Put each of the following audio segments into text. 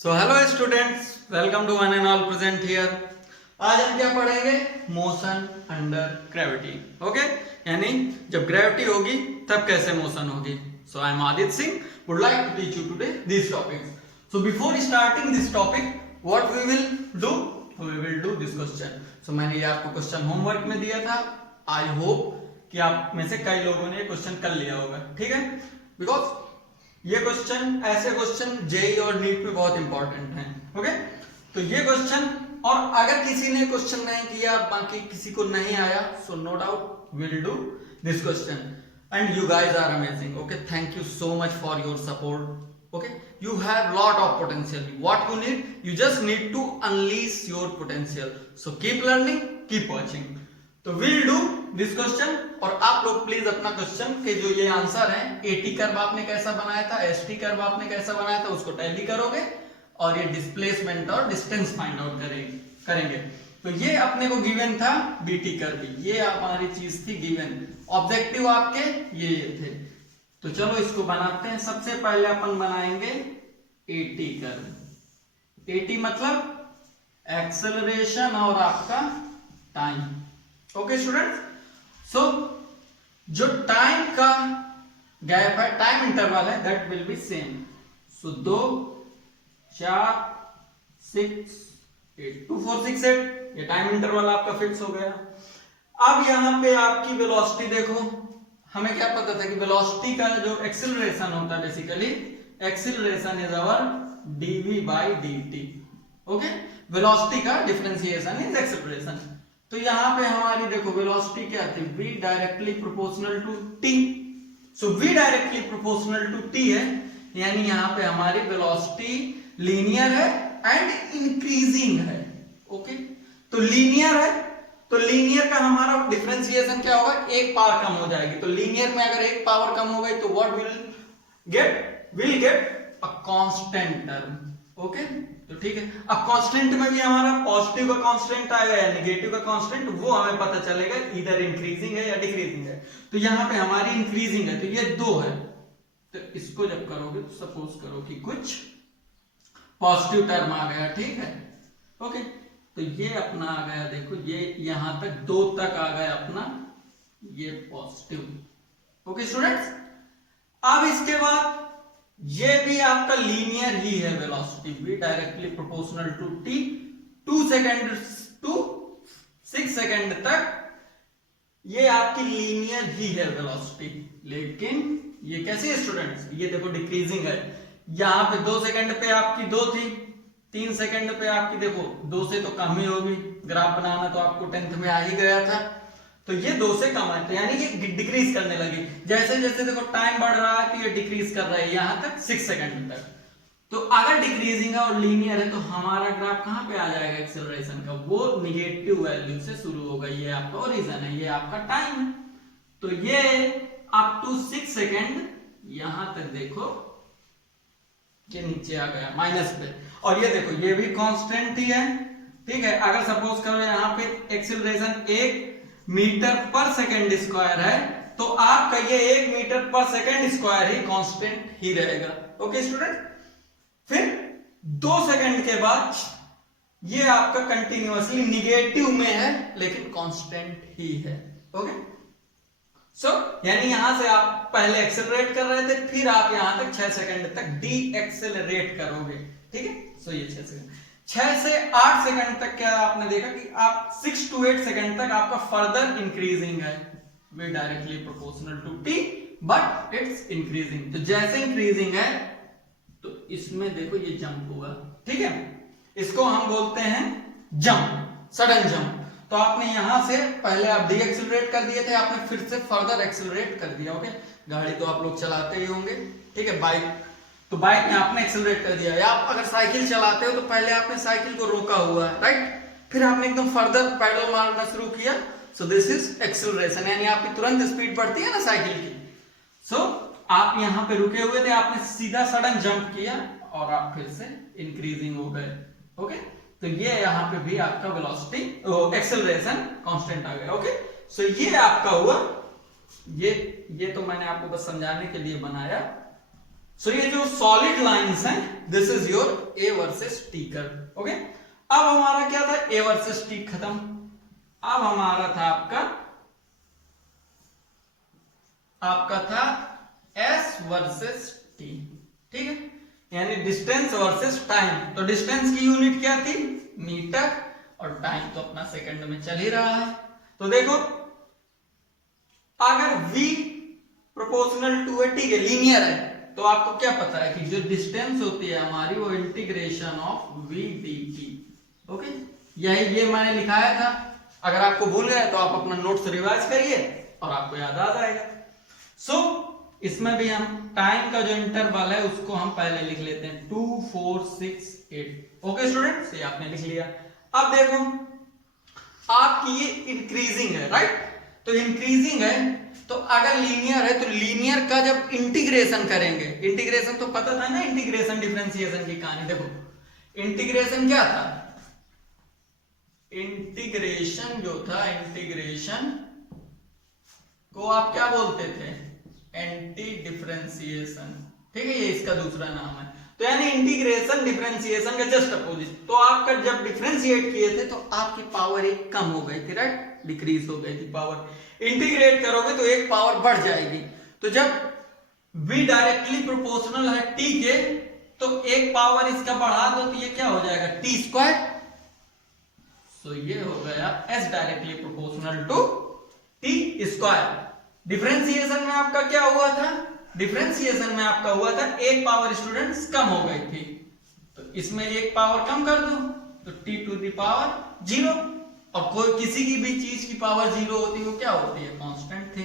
So hello students, welcome to one and all present here. आज हम क्या पढ़ेंगे? Motion under gravity. ओके, यानी जब ग्रेविटी होगी तब कैसे मोशन होगी। So I am Aditya Singh, would like to teach you today this topic. So before starting this topic, what we will do this question. So मैंने ये आपको क्वेश्चन होमवर्क में दिया था। आई होप कि आप में से कई लोगों ने ये क्वेश्चन कर लिया होगा, ठीक है? बिकॉज ये क्वेश्चन ऐसे क्वेश्चन जेई और नीट में बहुत इंपॉर्टेंट हैं। ओके, तो ये क्वेश्चन, और अगर किसी ने क्वेश्चन नहीं किया, बाकी किसी को नहीं आया, so no doubt will do this question and you guys are amazing. Okay, thank you so much for your support. Okay, you have lot of potential. What you need, you just need to unleash your potential. So keep learning, keep watching. तो we'll do this question, और आप लोग please अपना question के जो ये answer है, eighty curve आपने कैसा बनाया था, एसटी कर्व आपने कैसा बनाया था, उसको टैली करोगे और ये डिस्प्लेसमेंट और डिस्टेंस फाइंड आउट करेंगे। तो ये अपने को गिवन था बीटी कर्व, ये हमारी चीज थी गिवन। ऑब्जेक्टिव आपके ये थे। तो चलो इसको बनाते हैं। सबसे पहले अपन बनाएंगे एटी कर्व। एटी मतलब एक्सेलरेशन और आपका टाइम। ओके स्टूडेंट्स, सो जो टाइम का गैप है, टाइम इंटरवल है, दैट विल बी सेम। सो 2 4 6 8 2 4 6 8, ये टाइम इंटरवल आपका फिक्स हो गया। अब यहां पे आपकी वेलोसिटी देखो, हमें क्या पता था कि वेलोसिटी का जो एक्सीलरेशन होता है, basically acceleration is our dv by dt। Okay, velocity का डिफरेंशिएशन इज एक्सीलरेशन। तो यहां पे हमारी देखो वेलोसिटी क्या थी, v directly proportional to t। So v directly proportional to t है, यानी यहां पे हमारी वेलोसिटी लीनियर है एंड इंक्रीजिंग है। ओके, तो लीनियर है, तो लीनियर का हमारा डिफरेंशिएशन क्या होगा, एक पावर कम हो जाएगी। तो लीनियर में अगर एक पावर कम हो गई तो what will get a constant term. Okay, तो ठीक है। अब कांस्टेंट में भी हमारा पॉजिटिव का कांस्टेंट आएगा या नेगेटिव का कांस्टेंट, वो हमें पता चलेगा इधर इंक्रीजिंग है या डिक्रीजिंग है। तो यहां पे हमारी इंक्रीजिंग है, तो ये 2 है। तो इसको जब करोगे तो सपोज करो कि कुछ पॉजिटिव टर्म आ गया, ठीक है। ओके, तो ये अपना आ गया, देखो ये यहां तक 2 तक आ गया अपना ये पॉजिटिव। ओके स्टूडेंट्स, अब इसके बाद ये भी आपका लीनियर ही है velocity, v directly proportional to t। 2 second to 6 second तक ये आपकी लीनियर ही है वेलोसिटी। लेकिन ये कैसी है स्टूडेंट्स, ये देखो डिक्रीजिंग है। यहां पे 2 सेकंड पे आपकी 2 थी, 3 सेकंड पे आपकी देखो 2 से तो कम ही होगी। ग्राफ बनाना तो आपको 10th में आ ही गया था। तो ये 2 से कम है, तो यानी ये डिक्रीज करने लगी। जैसे जैसे देखो टाइम बढ़ रहा है तो ये डिक्रीज कर रहा है यहां तक 6 सेकंड तक। तो अगर डिक्रीजिंग है और लीनियर है तो हमारा ग्राफ कहां पे आ जाएगा एक्सेलरेशन का, वो निगेटिव वैल्यू से शुरू होगा। ये आपका ओरिजिन है, ये आपका टाइम है। तो ये अप टू 6 सेकंड यहां तक देखो ये नीचे आ गया माइनस पे, और ये देखो ये भी कांस्टेंट ही है, ठीक है। अगर सपोज करो यहाँ पे एक्सेलरेशन 1 मीटर पर सेकंड स्क्वायर है, तो आपका ये 1 मीटर पर सेकंड स्क्वायर ही कांस्टेंट ही रहेगा। ओके स्टूडेंट, फिर 2 सेकंड के बाद ये आपका कंटिन्यूअसली निगेटिव में है लेकिन कांस्टेंट ही है। ओके, सो यानी यहां से आप पहले एक्सेलरेट कर रहे थे, फिर आप यहां तक 6 सेकंड तक डी एक्सेलरेट करोगे, ठीक है। सो ये 6 सेकंड, 6 से 8 सेकंड तक क्या आपने देखा कि आप 6 to 8 सेकंड तक आपका फर्दर इंक्रीजिंग है, v directly proportional to t, but it's increasing. तो जैसे इंक्रीजिंग है तो इसमें देखो ये जंप हुआ, ठीक है। इसको हम बोलते हैं जंप, सडन जंप। तो आपने यहां से पहले आप डी एक्सेलरेट कर दिए थे, आपने फिर से फर्दर एक्सेलरेट कर दिया। ओके, गाड़ी तो आप लोग चलाते ही होंगे, ठीक है। बाइक, तो बाइक में आपने एक्सेलरेट कर दिया, या आप अगर साइकिल चलाते हो तो पहले आपने साइकिल को रोका हुआ है, राइट, फिर आपने एकदम फर्दर पैडल मारना शुरू किया। सो दिस इज एक्सेलरेशन, यानी आपकी तुरंत स्पीड बढ़ती है ना साइकिल की। सो आप यहां पे रुके हुए थे, आपने सीधा सडन जंप किया और आप फिर से इंक्रीजिंग हो गए। ओके, तो ये यहां पे भी आपका वेलोसिटी एक्सेलरेशन कांस्टेंट आ गया। ओके, सो ये आपका हुआ, ये तो मैंने आपको बस समझाने के लिए बनाया। सो ये जो सॉलिड लाइंस हैं, this is your A versus T curve. Okay, अब हमारा क्या था, ए वर्सेस टी खत्म। अब हमारा था आपका था एस वर्सेस टी। ठीक है, यानी डिस्टेंस वर्सेस टाइम। तो डिस्टेंस की यूनिट क्या थी, मीटर, और टाइम तो अपना सेकंड में चल ही रहा है। तो देखो, अगर v proportional to a t के लीनियर है, तो आपको क्या पता है कि जो डिस्टेंस होती है हमारी वो integration of v dt। Okay, यही ये मैंने लिखाया था। अगर आपको भूल गए तो आप अपना नोट्स रिवाइज करिए और आपको याद आ जाएगा। सो इसमें भी हम टाइम का जो इंटरवल है उसको हम पहले लिख लेते हैं 2 4 6 8। ओके स्टूडेंट्स, ये आपने लिख लिया। अब देखो, आपकी ये इंक्रीजिंग है, राइट? तो इंक्रीजिंग है, तो अगर लीनियर है तो लीनियर का जब इंटीग्रेशन करेंगे, इंटीग्रेशन तो पता था ना, इंटीग्रेशन डिफरेंशिएशन की कहानी। देखो, इंटीग्रेशन क्या था, इंटीग्रेशन जो था, इंटीग्रेशन को आप क्या बोलते थे, एंटी डिफरेंशिएशन। ठीक है, ये इसका दूसरा नाम है। तो यानी इंटीग्रेशन डिफरेंशिएशन का जस्ट अपोजिट। तो आपका जब डिफरेंशिएट किए थे तो आपकी पावर एक कम हो गई थी, राइट, डिक्रीज हो गई थी पावर। इंटीग्रेट करोगे तो एक पावर बढ़ जाएगी। तो जब v डायरेक्टली प्रोपोर्शनल है t के, तो एक पावर इसका बढ़ा दो तो ये क्या हो जाएगा, t स्क्वायर। तो ये हो गया s directly proportional to t square. Differentiation में आपका क्या हुआ था, डिफरेंशिएशन में आपका हुआ था एक पावर स्टूडेंट्स कम हो गई थी, तो इसमें एक पावर कम कर दो तो t टू द पावर 0। और कोई किसी की भी चीज की पावर 0 होती है वो क्या होती है, कांस्टेंट थी।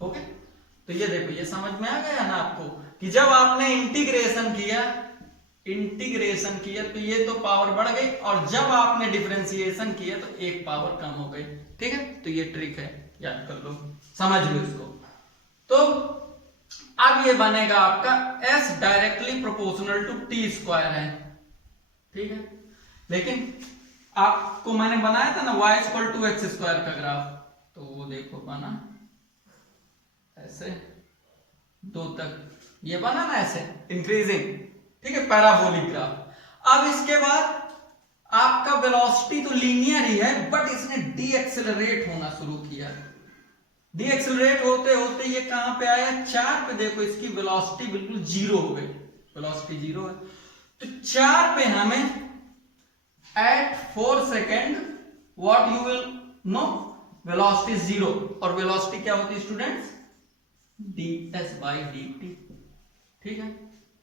ओके, तो ये देखो, ये समझ में आ गया ना आपको कि जब आपने इंटीग्रेशन किया तो ये तो पावर बढ़ गई, और जब आपने डिफरेंशिएशन किया तो एक पावर कम हो गई। ठीक है, तो ये ट्रिक है, याद कर लो, समझ लो इसको। तो अब ये बनेगा आपका s directly proportional to t square है। ठीक है, लेकिन आपको मैंने बनाया था ना y equal to x square का ग्राफ, तो वो देखो बना ऐसे 2 तक, ये बना ना ऐसे इंक्रीजिंग। ठीक है, पैराबोलिक ग्राफ। अब इसके बाद आपका वेलोसिटी तो लीनियर ही है, बट इसने डी एक्सेलरेट होना शुरू किया। डी एक्सेलरेट होते होते ये कहां पे आया, 4 पे। देखो, इसकी वेलोसिटी बिल्कुल 0 हो गई, वेलोसिटी 0 है। तो 4 पे हमें at 4 second what you will know, velocity 0। और वेलोसिटी क्या होती है स्टूडेंट्स, ds बाई dt। ठीक है,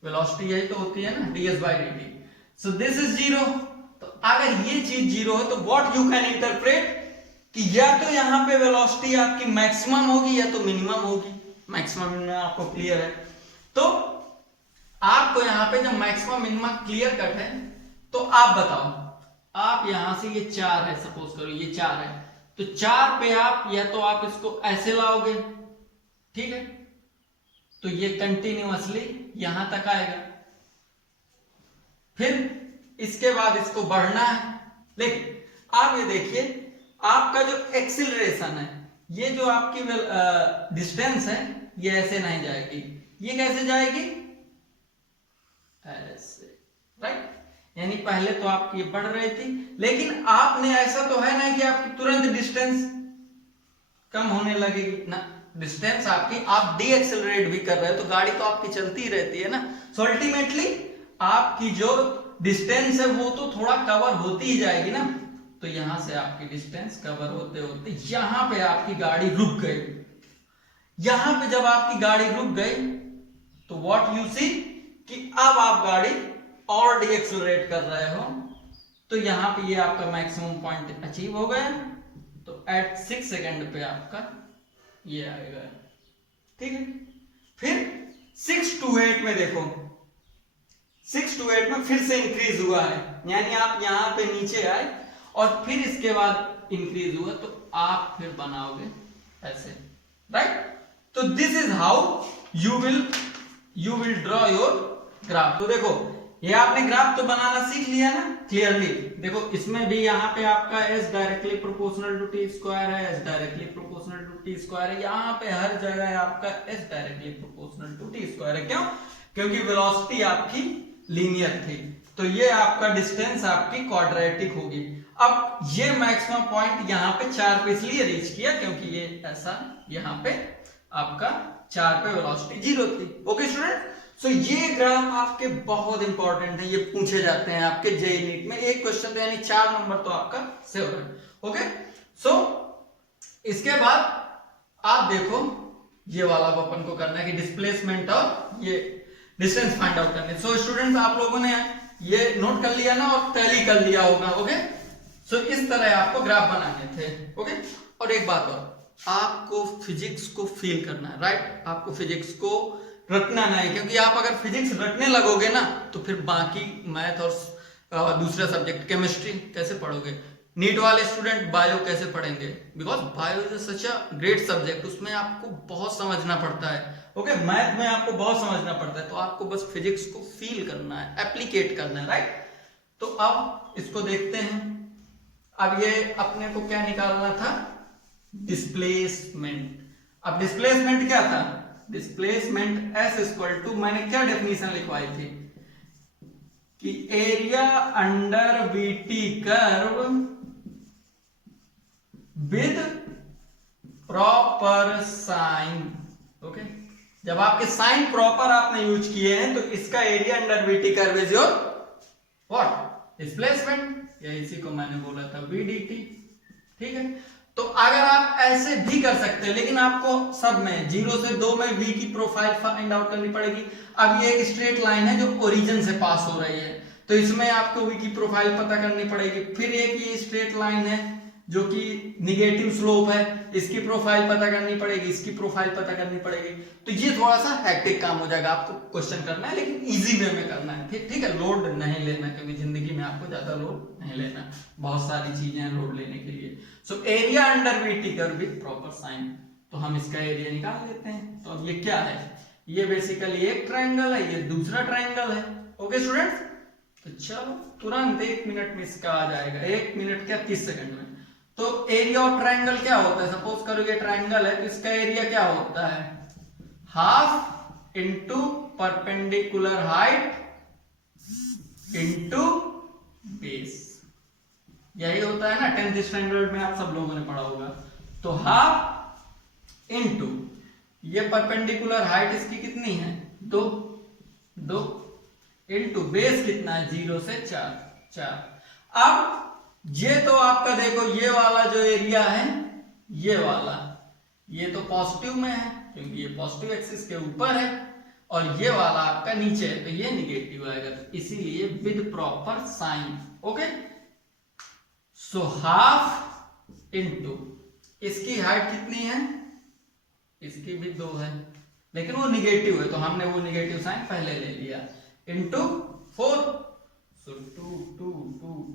वेलोसिटी यही तो होती है ना, ds by dt। So this is 0। तो अगर ये चीज 0 है तो व्हाट यू कैन इंटरप्रेट कि या तो यहां पे वेलोसिटी आपकी मैक्सिमम होगी या तो मिनिमम होगी। मैक्सिमम मिनिमम आपको क्लियर है, तो आपको यहां पे जब मैक्सिमम मिनिमम क्लियर कट है, तो आप बताओ, आप यहां से ये 4 है, सपोज करो ये 4 है, तो 4 पे आप या तो आप इसको ऐसे लाओगे, ठीक है, तो ये कंटिन्यूअसली यहां तक आएगा, फिर इसके बाद इसको बढ़ना है। लेकिन आप ये देखिए, आपका जो एक्सिलरेशन है, ये जो आपकी डिस्टेंस है, ये ऐसे नहीं जाएगी, ये कैसे जाएगी, ऐसे, राइट। यानी पहले तो आपकी ये बढ़ रही थी, लेकिन आपने ऐसा तो है ना कि आपकी तुरंत डिस्टेंस कम होने लगेगी ना, डिस्टेंस आपकी, आप डी एक्सेलरेट भी कर रहे हो तो गाड़ी तो आपकी चलती रहती है ना। सो अल्टीमेटली आपकी जो डिस्टेंस है वो तो थोड़ा कवर होती ही जाएगी ना। तो यहां से आपकी डिस्टेंस कवर होते होते यहां पे आपकी गाड़ी रुक गई। यहां पे जब आपकी गाड़ी रुक गई तो व्हाट यू सी कि अब आप गाड़ी और डी एक्सेलरेट कर रहे हो, तो यहां पे ये आपका मैक्सिमम पॉइंट अचीव हो गया। तो एट 6 सेकेंड पे आपका ये आएगा, ठीक है। फिर 6 to 8 में देखो, 6 to 8 में फिर से इंक्रीज हुआ है, यानी आप यहां पे नीचे आए और फिर इसके बाद इंक्रीज हुआ, तो आप फिर बनाओगे ऐसे, राइट। तो this is how you will draw your graph. तो देखो, ये आपने ग्राफ तो बनाना सीख लिया ना क्लियरली। देखो, इसमें भी यहाँ पे आपका s directly proportional to t square है, s directly proportional to t square है, यहाँ पे हर जगह आपका s directly proportional to t square है। क्यों? क्योंकि वेलोसिटी आपकी लीनियर थी, तो ये आपका डिस्टेंस आपकी क्वाड्रेटिक होगी। अब ये मैक्सिमम पॉइंट यहाँ पे 4 पे इसलिए रीच किया क्योंकि ये ऐसा यहाँ पे आपका 4 पे वेलोसिटी 0 थी। ओके स्टूडेंट, सो ये ग्राफ आपके बहुत इंपॉर्टेंट है, ये पूछे जाते हैं आपके जेईई नीट में, एक क्वेश्चन तो यानी 4 नंबर तो आपका सेव है। ओके, सो इसके बाद आप देखो ये वाला अपन को करना है कि डिस्प्लेसमेंट और ये डिस्टेंस फाइंड आउट करने। सो स्टूडेंट्स आप लोगों ने ये नोट कर लिया ना और टैली कर लिया होगा। ओके, सो इस तरह आपको ग्राफ बनाने थे। ओके, और एक बात और, आपको फिजिक्स को फील करना है, राइट? आपको फिजिक्स को रटना नहीं, क्योंकि आप अगर फिजिक्स रटने लगोगे ना तो फिर बाकी मैथ और दूसरा सब्जेक्ट केमिस्ट्री कैसे पढ़ोगे? नीट वाले स्टूडेंट बायो कैसे पढ़ेंगे? Because bio is such a great subject, उसमें आपको बहुत समझना पड़ता है। ओके, मैथ में आपको बहुत समझना पड़ता है, तो आपको बस फिजिक्स को फील करना है, एप्लीकेट करना है, राइट? तो अब इसको देखते हैं। अब ये अपने को क्या निकालना था? डिस्प्लेसमेंट। अब डिस्प्लेसमेंट क्या था? डिस्प्लेसमेंट एस इक्वल टू, मैंने क्या डेफिनेशन लिखवाई थी कि area under VT curve with proper sign. Okay, जब आपके साइन प्रॉपर आपने यूज किए हैं तो इसका area under VT curve is your what? Displacement, या इसी को मैंने बोला था VDT। ठीक है, तो अगर आप ऐसे भी कर सकते हैं, लेकिन आपको सब में 0 से 2 में v की प्रोफाइल फाइंड आउट करनी पड़ेगी। अब ये एक स्ट्रेट लाइन है जो ओरिजिन से पास हो रही है, तो इसमें आपको v की प्रोफाइल पता करनी पड़ेगी। फिर एक ये स्ट्रेट लाइन है जो कि निगेटिव स्लोप है, इसकी प्रोफाइल पता करनी पड़ेगी, इसकी प्रोफाइल पता करनी पड़ेगी। तो ये थोड़ा सा हेक्टिक काम हो जाएगा, आपको क्वेश्चन करना है लेकिन इजी वे में करना है। ठीक है, लोड नहीं लेना, क्योंकि जिंदगी में आपको ज्यादा लोड नहीं लेना, बहुत सारी चीजें हैं लोड लेने के लिए। So area under VT curve with proper sign, तो हम इसका एरिया निकाल लेते हैं। तो अब ये क्या है? ये बेसिकली एक ट्रायंगल है, ये दूसरा ट्रायंगल है। ओके स्टूडेंट्स, तो चलो तुरंत 1 मिनट में इसका आ जाएगा, 1 मिनट क्या 30 सेकंड में। तो एरिया ऑफ ट्रायंगल क्या होता है? सपोज करो ये ट्रायंगल है, तो इसका एरिया क्या होता है? Half into perpendicular height into base, यही होता है ना 10th स्टैंडर्ड में, आप सब लोगों ने पढ़ा होगा। तो हाफ इंटू ये परपेंडिकुलर हाइट इसकी कितनी है? 2 इंटू बेस कितना है? 0 से 4। अब ये तो आपका देखो, ये वाला जो एरिया है, ये वाला, ये तो पॉजिटिव में है क्योंकि ये पॉजिटिव एक्सिस के ऊपर है, और ये वाला आपका नीचे है, तो ये निगेटिव आएगा, तो इसीलिए with proper sign. Okay, so half into इसकी हाइट कितनी है? इसकी भी 2 है, लेकिन वो निगेटिव है तो हमने वो निगेटिव साइन पहले ले लिया, इंटू 4। सो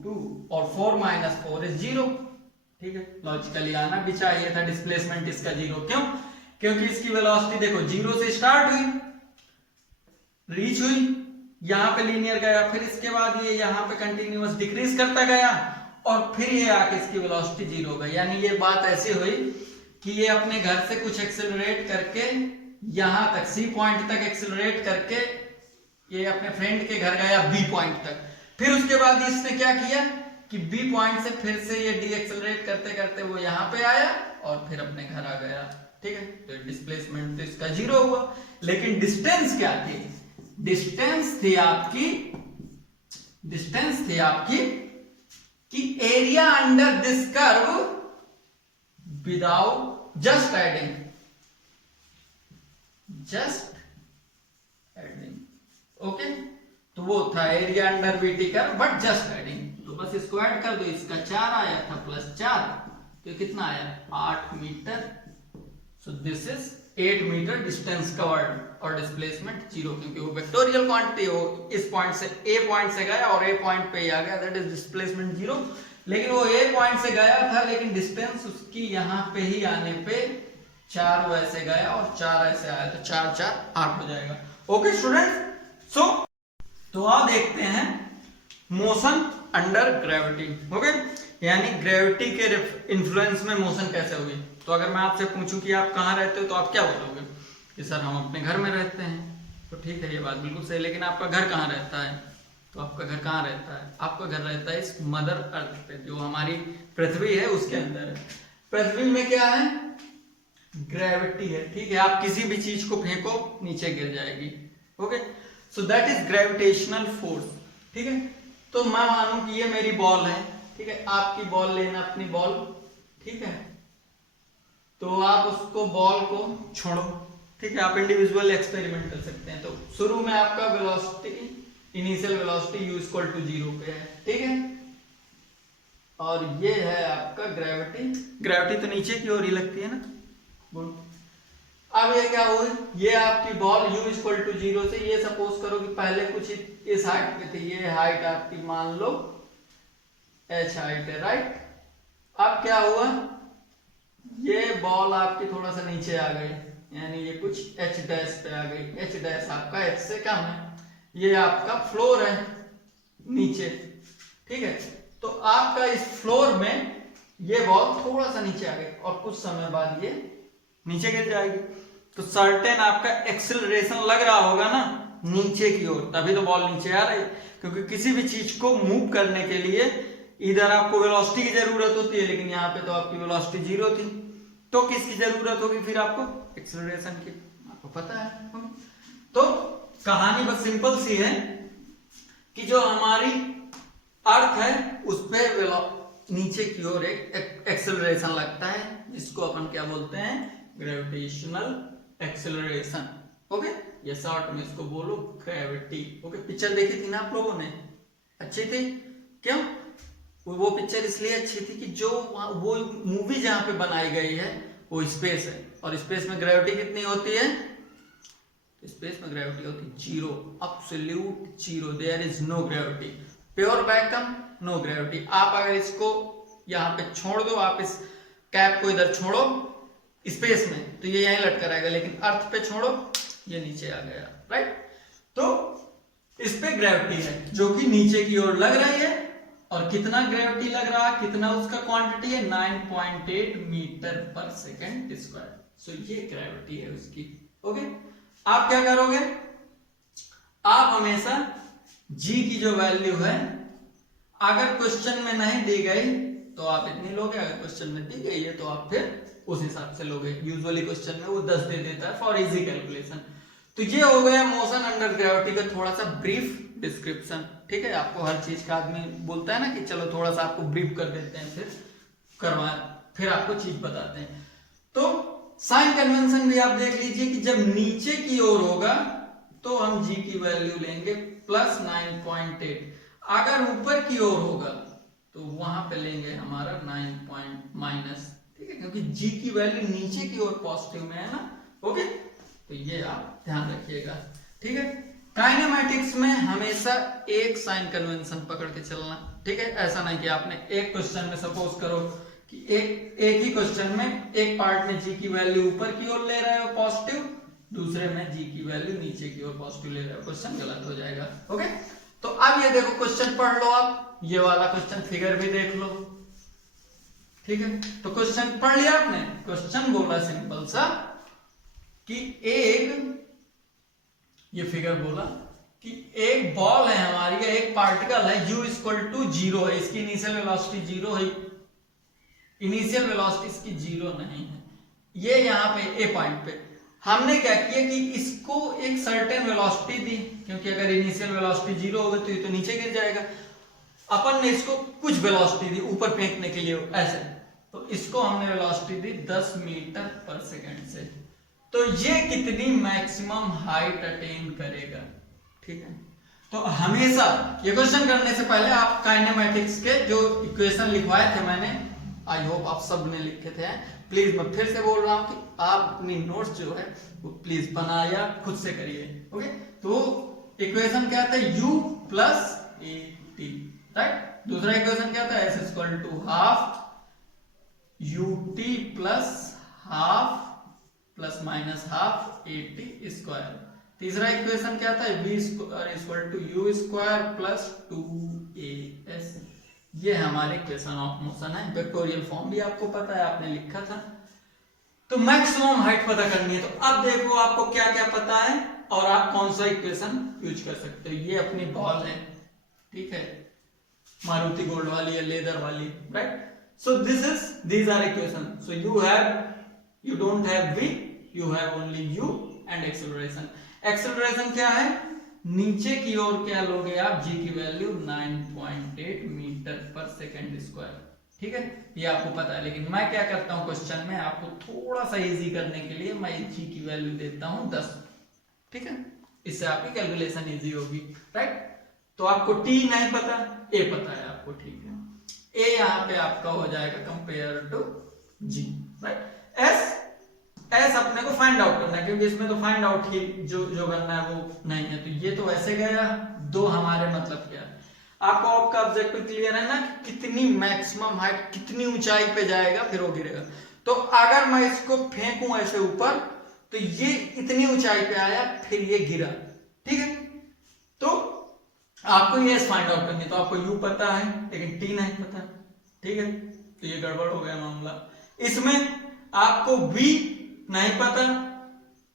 2 और 4 माइनस 4 इज 0। ठीक है, लॉजिकली आना भी चाहिए था डिस्प्लेसमेंट इसका 0। क्यों? क्योंकि इसकी वेलोसिटी देखो 0 से स्टार्ट हुई, रीच हुई, यहां पे लीनियर गया, फिर इसके बाद ये यहां पे कंटिन्यूअस डिक्रीज करता गया, और फिर ये आके इसकी वेलोसिटी 0 हो गई। यानी ये बात ऐसी हुई कि ये अपने घर से कुछ एक्सेलरेट करके यहां तक C पॉइंट तक एक्सेलरेट करके ये अपने फ्रेंड के घर गया B पॉइंट तक, फिर उसके बाद इसने क्या किया कि B पॉइंट से फिर से ये डी एक्सेलरेट करते करते वो यहाँ पे आया और फिर अपने घर आ गया। ठीक है, तो डिस्प्लेसमेंट तो इसका 0 हुआ, लेकिन डिस्टेंस क्या थी? डिस्टेंस थी आपकी कि area under this curve without just adding. Okay, तो वो था area under VT curve but just adding, तो बस इसको ऐड कर दो, इसका 4 आया था प्लस 4, तो कितना आया? 8 metre. So this is 8 metre distance covered, और डिस्प्लेसमेंट 0, क्योंकि वो वेक्टोरियल क्वांटिटी हो, इस पॉइंट से A पॉइंट से गया और A पॉइंट पे ही आ गया, दैट इज डिस्प्लेसमेंट 0। लेकिन वो A पॉइंट से गया था, लेकिन डिस्टेंस उसकी यहां पे ही आने पे 4 वैसे गया और 4 ऐसे आया, तो 4 4 8 हो जाएगा। ओके स्टूडेंट्स, सो तो आप देखते हैं मोशन अंडर ग्रेविटी। ओके, यानी ग्रेविटी के इन्फ्लुएंस में मोशन कैसे होगी। तो अगर मैं आपसे पूछूं कि आप कहाँ रहते हो, तो आप क्या बोलोगे? कि सर हम अपने घर में रहते हैं। तो ठीक है, ये बात बिल्कुल सही, लेकिन आपका घर कहाँ रहता है? तो आपका घर कहाँ रहता है? आपका घर रहता है इस मदर अर्थ पे, जो हमारी पृथ्वी है उसके अंदर है। पृथ्वी में क्या है? ग्रेविटी है, ठीक है। आप किसी भी चीज को फेंको नीचे गिर जाएगी। Okay, so that is gravitational force, ठीक है। तो मैं मानूं कि ये मेरी बॉल है, ठीक है। आपकी बॉल लेना, अपनी बॉल, ठीक है। तो आप उसको बॉल को छोड़ो, ठीक है। आप इंडिविजुअल एक्सपेरिमेंट कर सकते हैं। तो शुरू में आपका velocity, initial velocity u equal to 0 पे है, ठीक है। और ये है आपका ग्रेविटी। ग्रेविटी तो नीचे की ओर ही लगती है ना, गुड। अब ये क्या हुआ, ये आपकी बॉल u इक्वल टू 0 से, ये सपोज करो कि पहले कुछ इस हाइट पे थी, ये हाइट आपकी मान लो h हाइट है, राइट। अब क्या हुआ, ये बॉल आपकी थोड़ा सा नीचे आ गई, यानी ये कुछ h डैश पे आ गई। h डैश आपका h से कम है, ये आपका फ्लोर है नीचे, ठीक है। तो आपका इस फ्लोर में ये बॉल थोड़ा सा नीचे आ गई और कुछ समय बाद ये नीचे गिर जाएगी। तो सर्टेन आपका एक्सेलरेशन लग रहा होगा ना नीचे की ओर, तभी तो बॉल नीचे आ रही है। क्योंकि किसी भी चीज को मूव करने के लिए इधर आपको वेलोसिटी की जरूरत होती है, लेकिन यहाँ पे तो आपकी वेलोसिटी 0 थी, तो किसकी जरूरत होगी फिर आपको? एक्सेलरेशन की, आपको पता है। तो कहानी बस सिंपल सी है कि जो हमारी अर्थ है उस पर नीचे की ओर एक एक्सेलरेशन लगता है, जिसको अपन क्या बोलते हैं? Gravitational acceleration. ओके, ये शॉर्ट में इसको बोलो ग्रेविटी। ओके, पिक्चर देखी थी ना आप लोगों ने? अच्छी थी, क्यों? वो पिक्चर इसलिए अच्छी थी कि जो वो मूवी जहां पे बनाई गई है वो स्पेस है, और स्पेस में ग्रेविटी कितनी होती है? स्पेस में ग्रेविटी होती है 0, absolute 0, there is no gravity. Pure vacuum, no gravity. आप अगर इसको यहाँ पे छोड़ दो, आप इस कैप को इधर छोड़ो स्पेस में, तो ये यहीं लटका रहेगा, लेकिन अर्थ पे छोड़ो ये नीचे आ गया, राइट। तो इस पे ग्रेविटी है जो कि नीचे की ओर लग रही है, और कितना ग्रेविटी लग रहा है, कितना उसका क्वांटिटी है? 9.8 मीटर पर सेकेंड स्क्वायर। सो ये ग्रेविटी है उसकी। ओके, आप क्या करोगे? आप हमेशा g की जो वैल्यू है, अगर क्वेश्चन में नहीं दी गई तो आप इतनी लोगे, अगर क्वेश्चन में दी गई है तो आप फिर उस हिसाब से लोगे। यूजुअली क्वेश्चन में वो 10 दे देता है फॉर इजी कैलकुलेशन। तो ये हो गया मोशन अंडर ग्रेविटी का थोड़ा सा ब्रीफ डिस्क्रिप्शन, ठीक है। आपको हर चीज का आदमी बोलता है ना कि चलो थोड़ा सा आपको ब्रीफ कर देते हैं, फिर आपको चीज बताते हैं। तो साइन कन्वेंशन भी आप देख लीजिए कि जब नीचे की ओर होगा तो हम g की वैल्यू लेंगे प्लस 9.8, अगर ऊपर की ओर होगा तो वहां पे लेंगे हमारा 9 माइनस, ठीक है, क्योंकि g की वैल्यू नीचे की ओर पॉजिटिव में है ना। ओके, तो ये आप ध्यान रखिएगा, ठीक है। काइनेमैटिक्स में हमेशा एक साइन कन्वेंशन पकड़ के चलना, ठीक है। ऐसा नहीं कि आपने एक क्वेश्चन में सपोज करो कि एक ही क्वेश्चन में एक पार्ट में g की वैल्यू ऊपर की ओर ले रहे हो पॉजिटिव, दूसरे में g की वैल्यू नीचे की ओर पॉजिटिव ले रहे हो, क्वेश्चन गलत हो जाएगा। ओके, तो अब ये देखो क्वेश्चन पढ़ लो आप, ये वाला क्वेश्चन फिगर भी देख लो, ठीक है। तो क्वेश्चन पढ़ लिया आपने। क्वेश्चन बोला सिंपल सा कि ये फिगर बोला कि एक बॉल है हमारी, एक पार्टिकल है u इक्वल टू 0 है, इसकी इनिशियल वेलोसिटी 0 है, इनिशियल वेलोसिटी इसकी 0 नहीं है, ये यहाँ पे ए पॉइंट पे हमने क्या किया कि इसको एक सर्टेन वेलोसिटी दी, क्योंकि अगर इनिशियल वेलोसिटी 0 होगा तो ये तो नीचे गिर जाएगा। अपन ने इसको कुछ वेलोसिटी दी ऊपर फेंकने के लिए ऐसे, तो इसको हमने वेलोसिटी दी 10 मीटर पर सेकंड से। तो ये कितनी मैक्सिमम हाइट अटेन करेगा, ठीक है। तो हमेशा ये क्वेश्चन करने से पहले आप काइनेमैटिक्स के जो इक्वेशन लिखवाए थे मैंने, आई होप आप सब ने लिखे थे, प्लीज मैं फिर से बोल रहा हूं कि आप अपनी नोट्स जो है वो प्लीज बनाया खुद से करिए। ओके, तो इक्वेशन क्या था? u plus a t, right. दूसरा इक्वेशन क्या था? s equal to half u t plus half plus minus half a t square. तीसरा इक्वेशन क्या था? v equal to u square plus 2as। ये हमारे इक्वेशन ऑफ मोशन है, vectorial form भी आपको पता है, आपने लिखा था। तो मैक्सिमम हाइट पता करनी है। तो अब देखो आपको क्या क्या पता है और आप कौन सा इक्वेशन यूज कर सकते हो। ये अपनी बॉल है, ठीक है, मारुति गोल्ड वाली या लेदर वाली, right. So these are equation. So you don't have v, you have only u and acceleration. Acceleration क्या है, नीचे की ओर क्या लोगे आप, g की value 9.8 metre per second square, ठीक है, ये आपको पता है। लेकिन मैं क्या करता हूं क्वेश्चन में आपको थोड़ा सा इजी करने के लिए मैं g की वैल्यू देता हूं 10, ठीक है, इससे आपकी कैलकुलेशन इजी होगी, राइट। तो आपको t नहीं पता, a पता है आपको, ठीक है, a यहाँ पे आपका हो जाएगा compare to g, right. s अपने को फाइंड आउट करना है, क्योंकि इसमें तो फाइंड आउट ही जो करना है वो नहीं है, तो ये तो ऐसे गया। दो हमारे मतलब क्या है, आपको आपका ऑब्जेक्टिव क्लियर है ना, कितनी मैक्सिमम हाइट, कितनी ऊंचाई पे जाएगा फिर वो गिरेगा। तो अगर मैं इसको फेंकूं ऐसे ऊपर तो ये इतनी ऊंचाई पे आया फिर ये गिरा, ठीक है। तो आपको ये फाइंड आउट करनी, तो आपको u पता है लेकिन t नहीं पता, ठीक है, तो ये गड़बड़ हो गया मामला। इसमें आपको v नहीं पता,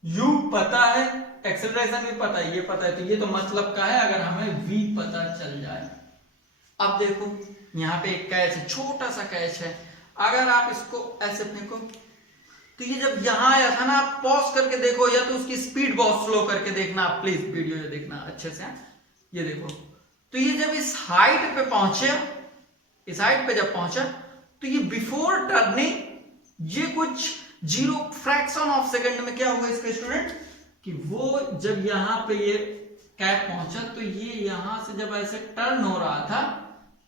u पता है, एक्सेलरेशन भी पता है, ये पता है, तो ये तो मतलब का है अगर हमें v पता चल जाए। अब देखो यहाँ पे एक कैच है, छोटा सा कैच है, अगर आप इसको ऐसे फेंको तो ये जब यहां आया था ना, आप पॉज करके देखो या तो उसकी स्पीड बहुत स्लो करके देखना, आप प्लीज वीडियो ये देखना अच्छे से, ये देखो, तो ये जब इस हाइट पे पहुंचे, इस हाइट पे जब पहुंचा तो ये बिफोर टर्निंग ये कुछ 0 फ्रैक्शन ऑफ सेकंड में क्या हुआ इसके स्टूडेंट, कि वो जब यहाँ पे ये कैप पहुंचा तो ये यहां से जब ऐसे टर्न हो रहा था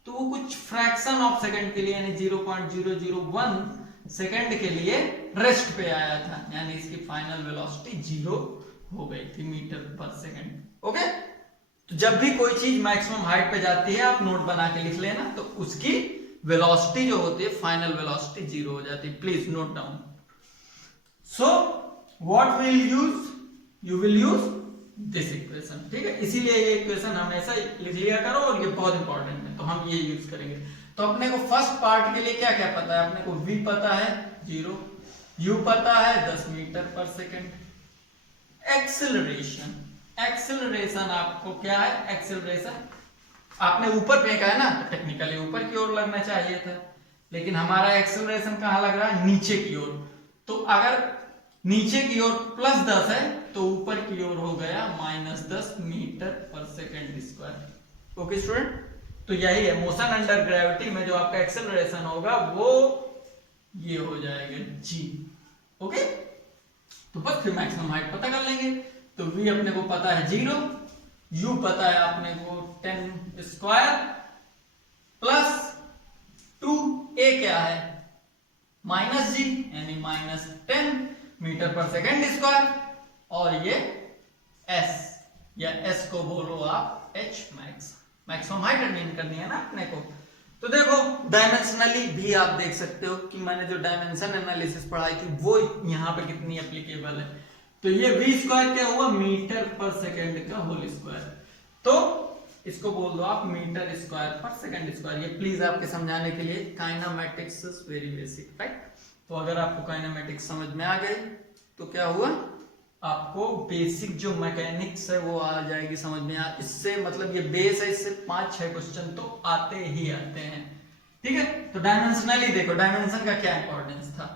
तो वो कुछ फ्रैक्शन ऑफ सेकंड के लिए यानी 0.001 सेकंड के लिए रेस्ट पे आया था, यानी इसकी फाइनल वेलोसिटी 0 हो गई थी मीटर पर सेकंड, ओके। तो जब भी कोई चीज मैक्सिमम हाइट पे जाती है आप नोट बना के लिख लेना, तो उसकी वेलोसिटी जो होती है फाइनल वेलोसिटी 0 हो जाती है, please note down. So what will use, you will use this equation, ठीक है, इसीलिए ये इक्वेशन हमेशा लिख लिया करो और ये बहुत इंपॉर्टेंट है, तो हम ये यूज करेंगे। तो अपने को फर्स्ट पार्ट के लिए क्या क्या पता है, अपने को v पता है 0, u पता है 10 metre per second. Acceleration, acceleration आपको क्या है, एक्सेलरेशन आपने ऊपर फेंका है ना, तो टेक्निकली ऊपर की ओर लगना चाहिए था, लेकिन हमारा एक्सेलरेशन कहां लग रहा है, नीचे की ओर। तो अगर नीचे की ओर +10 है तो ऊपर की ओर हो गया -10 metre per second square, okay student. तो यही है मोशन अंडर ग्रेविटी में जो आपका एक्सेलरेशन होगा वो ये हो जाएगा g, ओके। तो बस फिर मैक्सिमम हाइट पता कर लेंगे, तो v अपने को पता है 0, u पता है अपने को 10 स्क्वायर प्लस 2a क्या है -g यानी -10 मीटर पर सेकेंड स्क्वायर, और ये s या s को बोलो आप h max, maximum height attain करनी है ना अपने को। तो देखो डायमेंशनली भी आप देख सकते हो कि मैंने जो डायमेंशन एनालिसिस पढ़ाई थी वो यहाँ पे कितनी एप्लीकेबल है। तो ये v स्क्वायर क्या हुआ, मीटर पर सेकेंड का होल स्क्वायर, तो इसको बोल दो आप मीटर स्क्वायर पर सेकेंड स्क्वायर। ये प्लीज आपके समझाने के लिए, kinematics is very basic, right. तो अगर आपको काइनेमेटिक्स समझ में आ गई तो क्या हुआ, आपको बेसिक जो मैकेनिक्स है वो आ जाएगी समझ में। इससे मतलब ये बेस है, इससे 5-6 क्वेश्चन तो आते ही आते हैं, ठीक है। तो डायमेंशनली देखो, डायमेंशन का क्या इंपॉर्टेंस था,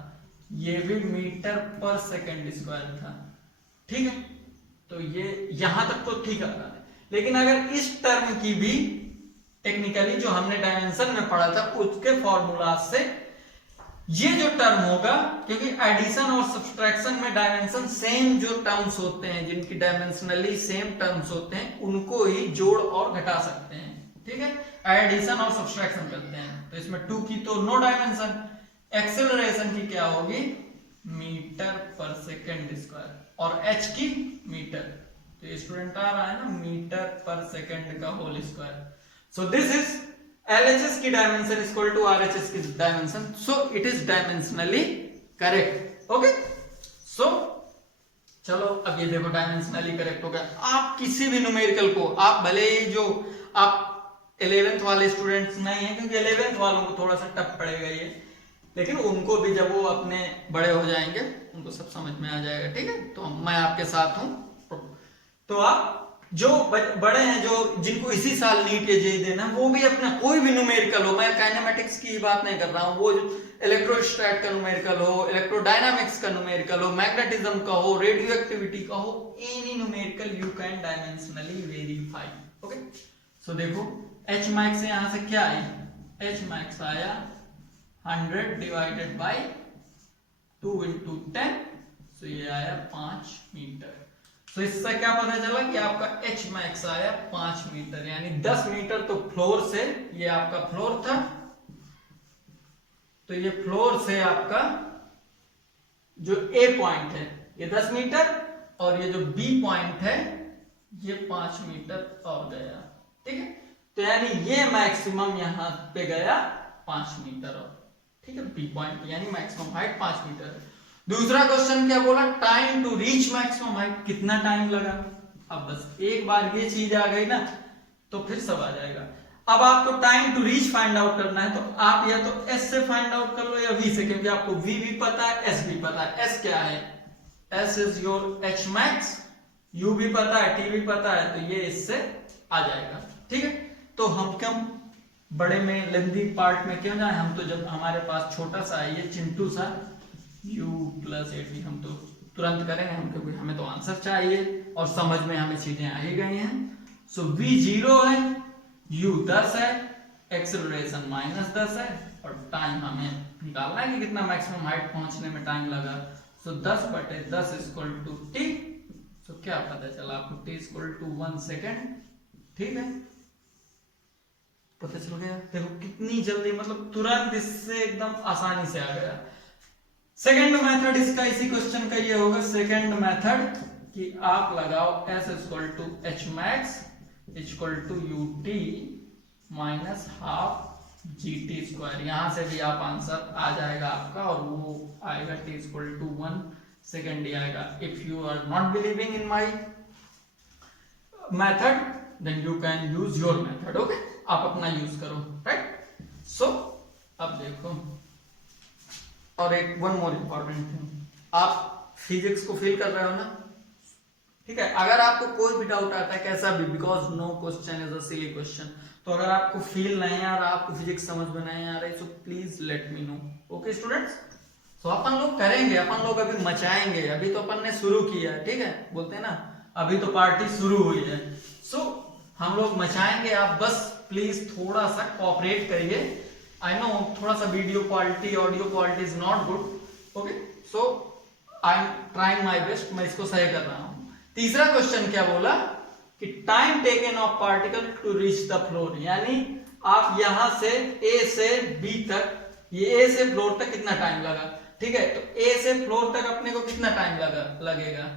ये भी मीटर पर सेकेंड स्क्वायर था, ठीक है। तो ये यहां तक तो ठीक आ रहा है, लेकिन अगर इस टर्म की भी टेक्निकली जो हमने डायमेंशन में पढ़ा था उसके फॉर्मूला से ये जो टर्म होगा, क्योंकि एडिशन और सब्सट्रैक्शन में डायमेंशन सेम जो टर्म्स होते हैं, जिनकी डायमेंशनली सेम टर्म्स होते हैं, उनको ही जोड़ और घटा सकते हैं, ठीक है, एडिशन और सब्सट्रैक्शन करते हैं। तो इसमें 2 की तो नो डायमेंशन, एक्सेलरेशन की क्या होगी, मीटर पर सेकेंड स्क्वायर, और h की मीटर, तो ये स्टूडेंट आ रहा है ना मीटर पर सेकेंड का whole square. So this is LHS की dimension is equal to RHS की dimension, so it is dimensionally correct, okay. So चलो अब ये देखो डायमेंशनली करेक्ट हो गया। आप किसी भी न्यूमेरिकल को, आप भले ही जो आप 11th वाले स्टूडेंट्स नहीं है, क्योंकि 11th वालों को थोड़ा सा टफ पड़ेगा ये, लेकिन उनको भी जब वो अपने बड़े हो जाएंगे उनको सब समझ में आ जाएगा, ठीक है। तो मैं आपके साथ हूं, तो आप जो बड़े हैं, जो जिनको इसी साल नीट या जेईई देना, वो भी अपना कोई भी न्यूमेरिकल हो, मैं काइनेमेटिक्स की बात नहीं कर रहा हूँ, वो इलेक्ट्रोस्टैट का न्यूमेरिकल हो, इलेक्ट्रोडायनामिक्स का न्यूमेरिकल हो, मैग्नेटिज्म का हो, रेडियो एक्टिविटी का हो, any numerical you can dimensionally verify. Okay, so देखो एच मैक्स यहां से क्या आई, एच मैक्स आया 100 डिवाइडेड बाई 2 into 10, सो ये आया 5 मीटर। तो इससे क्या पता चला कि आपका एच मैक्स आया 5 मीटर, यानी 10 मीटर तो फ्लोर से, ये आपका फ्लोर था, तो ये फ्लोर से आपका जो ए पॉइंट है ये 10 मीटर, और ये जो बी पॉइंट है ये 5 मीटर और गया। ठीक है, तो यानी ये मैक्सिमम यहां पे गया 5 मीटर और, ठीक है, बी पॉइंट यानी मैक्सिमम हाइट 5 मीटर है। दूसरा क्वेश्चन क्या बोला, time to reach maximum height, कितना टाइम लगा। अब बस एक बार ये चीज आ गई ना तो फिर सब आ जाएगा। अब आपको time to reach find out करना है, तो आप या तो एस से फाइंड आउट कर लो या वी से, क्योंकि आपको वी भी पता है, एस भी पता है। एस क्या है, S is your H max, you भी पता है, टी भी पता है, तो ये इससे आ जाएगा। ठीक है, तो हम क्यों बड़े में लेंथी पार्ट में क्यों जाए, हम तो जब हमारे पास छोटा सा है ये चिंटू सा u प्लस ए टी, हम तो तुरंत करेंगे हम, क्योंकि हमें तो आंसर चाहिए और समझ में हमें चीजें आ ही गई हैं। सो v 0 है, u 10 है, एक्सेलरेशन -10 है, और टाइम हमें निकालना है कि कितना मैक्सिमम हाइट पहुंचने में टाइम लगा। सो 10/10 इक्वल टू t। सो क्या पता चला आपको, t इक्वल टू 1 सेकेंड। ठीक है, पता चल गया, देखो कितनी जल्दी, मतलब तुरंत इससे एकदम आसानी से आ गया। सेकेंड मेथड इसका, इसी क्वेश्चन का ये होगा सेकेंड मेथड, कि आप लगाओ s equal to h max equal to u t minus half g t square. यहां से भी आप आंसर आ जाएगा आपका, और वो आएगा t इक्वल टू 1 सेकेंड ही आएगा। If you are not believing in my method then you can use your method. Okay, आप अपना यूज करो, राइट। सो अब देखो, और एक वन मोर इंपॉर्टेंट थिंग, आप फिजिक्स को फील कर रहे हो ना, ठीक है। अगर आपको कोई भी डाउट आता है कैसा भी, because no question is a silly question, तो अगर आपको फील नहीं आ रहा, आपको फिजिक्स समझ में नहीं आ रही, so please let me know. Okay students, so अपन लोग करेंगे, अपन लोग अभी मचाएंगे, अभी तो अपन ने शुरू किया है, ठीक है, बोलते हैं ना अभी तो पार्टी शुरू हुई है। सो हम लोग मचाएंगे, आप बस प्लीज थोड़ा सा कोऑपरेट करिए। आई नो थोड़ा सा video quality, audio quality is not good, okay, so I am trying my best, मैं इसको सही कर रहा हूं। तीसरा क्वेश्चन क्या बोला कि time taken of particle to reach the floor, यानी आप यहां से ए से बी तक, ये ए से फ्लोर तक कितना टाइम लगा, ठीक है, तो ए से फ्लोर तक अपने को कितना टाइम लगेगा,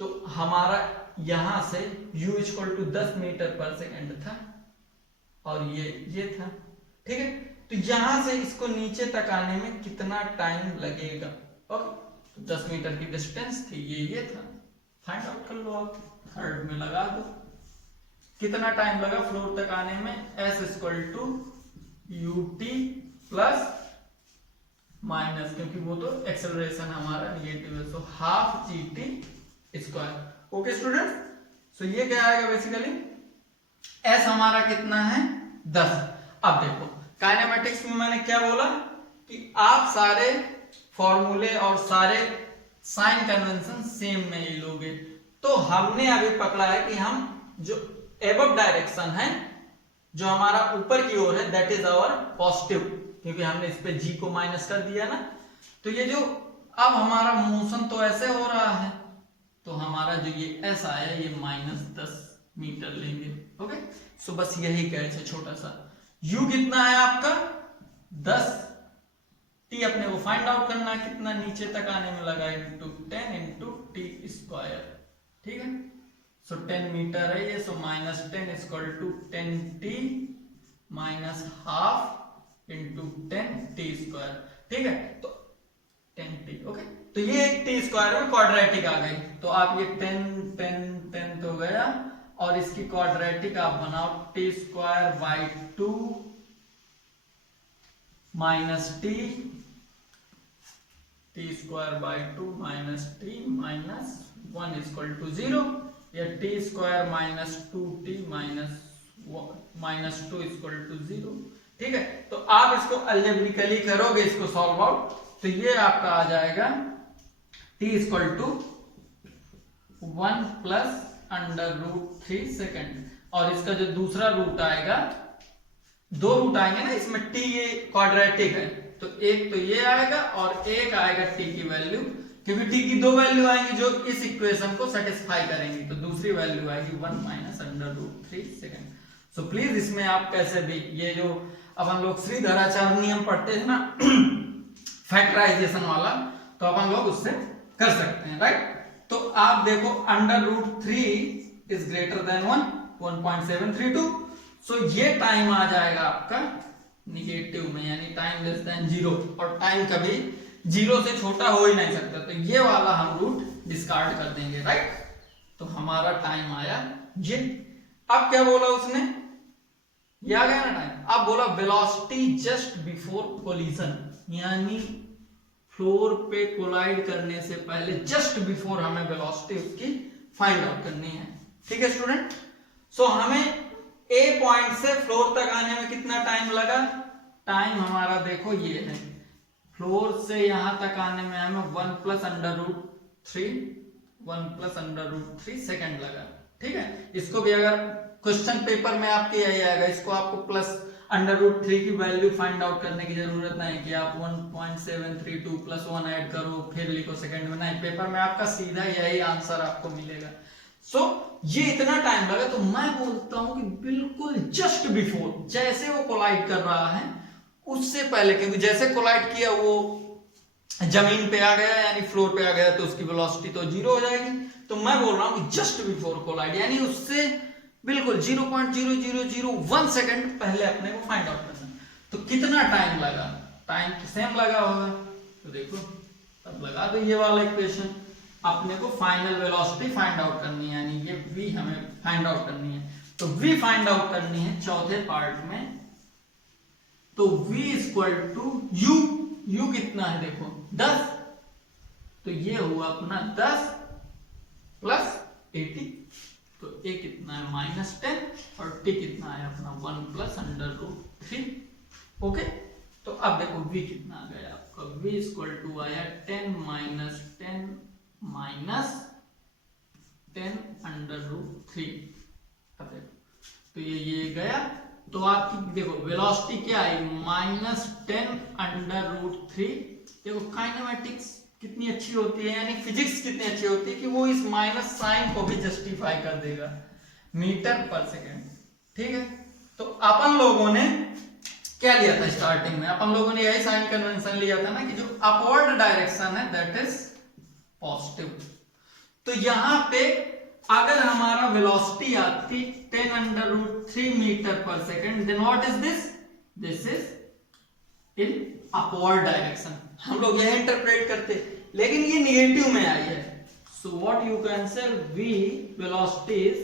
तो हमारा यहां से u equal to 10 metre per second था, और ये था, ठीक है, तो यहां से इसको नीचे तक आने में कितना टाइम लगेगा। ओके, तो 10 मीटर की डिस्टेंस थी, ये था, फाइंड आउट कर लो आप, थर्ड में लगा दो कितना टाइम लगा फ्लोर तक आने में। s equal to u t plus minus, क्योंकि वो तो एक्सेलरेशन हमारा निगेटिव है, so half g t square. Okay student, so ये क्या आएगा बेसिकली, s हमारा कितना है 10। अब देखो काइनेमेटिक्स में मैंने क्या बोला कि आप सारे फॉर्मूले और सारे साइन कन्वेंशन सेम में ही लोगे, तो हमने अभी पकड़ा है कि हम जो एबव डायरेक्शन है, जो हमारा ऊपर की ओर है, दैट इज आवर पॉजिटिव, क्योंकि हमने इस पे g को माइनस कर दिया ना, तो ये जो अब हमारा मोशन तो ऐसे हो रहा है, तो हमारा जो ये s आया ये -10 मीटर लेंगे। ओके, सो बस यही कैच है छोटा सा। u कितना है आपका 10, t अपने को फाइंड आउट करना है कितना नीचे तक आने में लगा, इंटू 10 इंटू टी स्क्वायर, ठीक है, सो 10 मीटर है ये, so -10 equal to 10t minus half into 10t square, ठीक है, तो 10t। ओके, तो ये एक t स्क्वायर में क्वाड्रेटिक आ गई, तो आप ये 10 तो गया, और इसकी क्वाड्रेटिक आप बनाओ t square by 2 minus t square by 2 minus t minus 1 equal to 0। या t square minus 2t minus 2 equal to 0। ठीक है, तो आप इसको अलजेब्रिकली करोगे, इसको सॉल्व आउट, तो ये आपका आ जाएगा t equal to 1 plus under root 3 second. और इसका जो दूसरा रूट आएगा, दो रूट आएंगे ना इसमें, t ये क्वाड्रेटिक है, तो एक तो ये आएगा और एक आएगा t की वैल्यू, क्योंकि t की दो वैल्यू आएंगी जो इस इक्वेशन को सेटिस्फाई करेंगी, तो दूसरी वैल्यू आएगी 1 minus under root 3 second. So please इसमें आप कैसे भी, ये जो अपन लोग श्रीधराचार्य नियम पढ़ते हैं ना फैक्टराइजेशन वाला, तो अपन लोग उससे कर सकते हैं, राइट। तो आप देखो under root 3 is greater than 1.732, so ये टाइम आ जाएगा आपका निगेटिव में, यानी टाइम लेस देन 0, और टाइम कभी 0 से छोटा हो ही नहीं सकता, तो ये वाला हम रूट डिस्कार्ड कर देंगे, राइट। तो हमारा टाइम आया ये। अब क्या बोला उसने, ये आ गया ना टाइम। अब बोला वेलोसिटी जस्ट बिफोर कोलिजन, यानी फ्लोर पे कोलाइड करने से पहले, जस्ट बिफोर हमें वेलोसिटी उसकी फाइंड आउट करनी है। ठीक है स्टूडेंट, सो हमें ए पॉइंट से फ्लोर तक आने में कितना टाइम लगा, टाइम हमारा देखो ये है, फ्लोर से यहां तक आने में हमें 1 प्लस अंडर रूट 3 सेकेंड लगा। ठीक है, इसको भी अगर क्वेश्चन पेपर में आपके यही आएगा, इसको आपको प्लस अंडर रूट 3 की वैल्यू फाइंड आउट करने की जरूरत नहीं कि आप 1.732 प्लस 1 ऐड करो फिर लिखो सेकंड में, नहीं, पेपर में आपका सीधा यही आंसर आपको मिलेगा। सो ये इतना टाइम लगा, तो मैं बोलता हूं कि बिल्कुल जस्ट बिफोर, जैसे वो कोलाइड कर रहा है उससे पहले, क्योंकि जैसे कोलाइड किया वो जमीन पे आ गया यानी फ्लोर पे आ गया, तो उसकी वेलोसिटी तो 0 हो जाएगी। तो मैं बोल रहा हूं कि जस्ट बिफोर कोलाइड, यानी उससे बिल्कुल 0.0001 सेकंड पहले अपने को फाइंड आउट करना। तो कितना टाइम लगा, टाइम सेम लगा होगा, तो देखो तब लगा दो ये वाला इक्वेशन। अपने को फाइनल वेलोसिटी फाइंड आउट करनी है, यानी ये v हमें फाइंड आउट करनी है, तो v फाइंड आउट करनी है चौथे पार्ट में। तो v इक्वल टू u कितना है देखो 10, तो ये हुआ अपना 10 प्लस 80, तो a कितना है -10 और t कितना है अपना 1 प्लस अंडर रूट 3। ओके, तो अब देखो v कितना आ गया आपका, v इक्वल टू आया 10 माइनस 10 अंडर रूट 3। अब देखो तो ये गया, तो आपकी देखो वेलोसिटी क्या आई -10 अंडर रूट 3। देखो काइनेमेटिक्स कितनी अच्छी होती है, यानी फिजिक्स कितनी अच्छी होती है कि वो इस माइनस साइन को भी जस्टिफाई कर देगा, मीटर पर सेकेंड। ठीक है, तो अपन लोगों ने क्या लिया था स्टार्टिंग में, अपन लोगों ने यही साइन कन्वेंशन लिया था ना कि जो अपवर्ड डायरेक्शन है दैट इज पॉजिटिव। तो यहां पे अगर हमारा वेलोसिटी आती 10 under root 3 metre per second, then what is this is in upward direction, हम लोग यह इंटरप्रेट करते, लेकिन ये निगेटिव में आई है। So what you can say v velocity is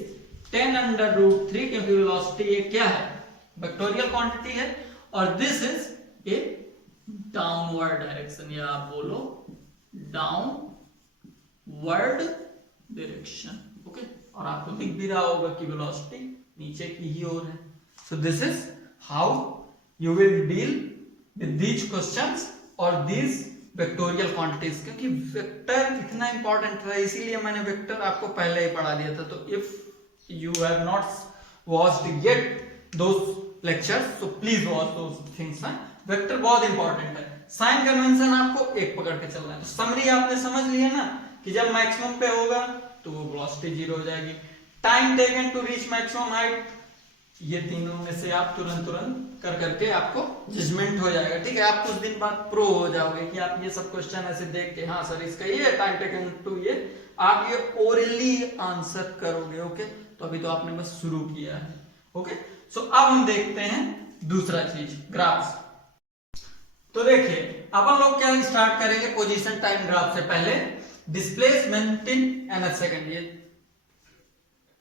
10 under root 3, क्योंकि वेलोसिटी ये क्या है, वेक्टोरियल क्वांटिटी है, और this is a downward direction, या आप बोलो डाउनवर्ड डायरेक्शन। ओके, और आपको दिख भी रहा होगा कि वेलोसिटी नीचे की ही ओर है। सो this is how you will deal with these questions और दीज वेक्टोरियल क्वांटिटीज, क्योंकि वेक्टर इतना इंपॉर्टेंट था, इसीलिए मैंने वेक्टर आपको पहले ही पढ़ा दिया था। तो if you have not watched yet those lectures, so please watch those things. Vector बहुत इंपॉर्टेंट है, साइन कन्वेंशन आपको एक पकड़ के चलना है। तो समरी आपने समझ लिया ना कि जब मैक्सिमम पे होगा तो वो वेलोसिटी 0 हो जाएगी, time taken to reach maximum height, ये तीनों में से आप तुरंत कर करके आपको जजमेंट हो जाएगा। ठीक है, आप कुछ दिन बाद प्रो हो जाओगे कि आप ये सब क्वेश्चन ऐसे देख के, हाँ सर इसका ये टाइम टेकन टू ये, आप ये ओरली आंसर करोगे। ओके, तो अभी तो आपने बस शुरू किया है। ओके, सो अब हम देखते हैं दूसरा चीज, ग्राफ्स। तो देखिए अपन लोग क्या स्टार्ट करेंगे, पोजीशन टाइम ग्राफ से पहले डिस्प्लेसमेंट इन nth सेकंड। ये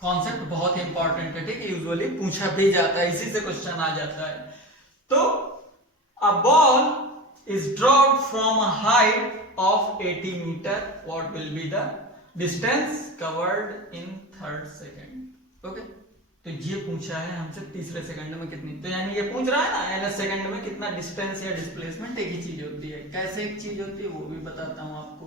कॉन्सेप्ट बहुत ही इंपॉर्टेंट है, ठीक है, यूजुअली पूछा भी जाता है, इसी से क्वेश्चन आ जाता है। तो a ball is dropped from a height of 80 meter, what will be the distance covered in third second. Okay, तो ये पूछा है हमसे तीसरे सेकंड में कितनी, तो यानी ये पूछ रहा है ना एनएस सेकंड में कितना डिस्टेंस या डिस्प्लेसमेंट एक ही चीज होती है। कैसे एक चीज होती है वो भी बताता हूं आपको।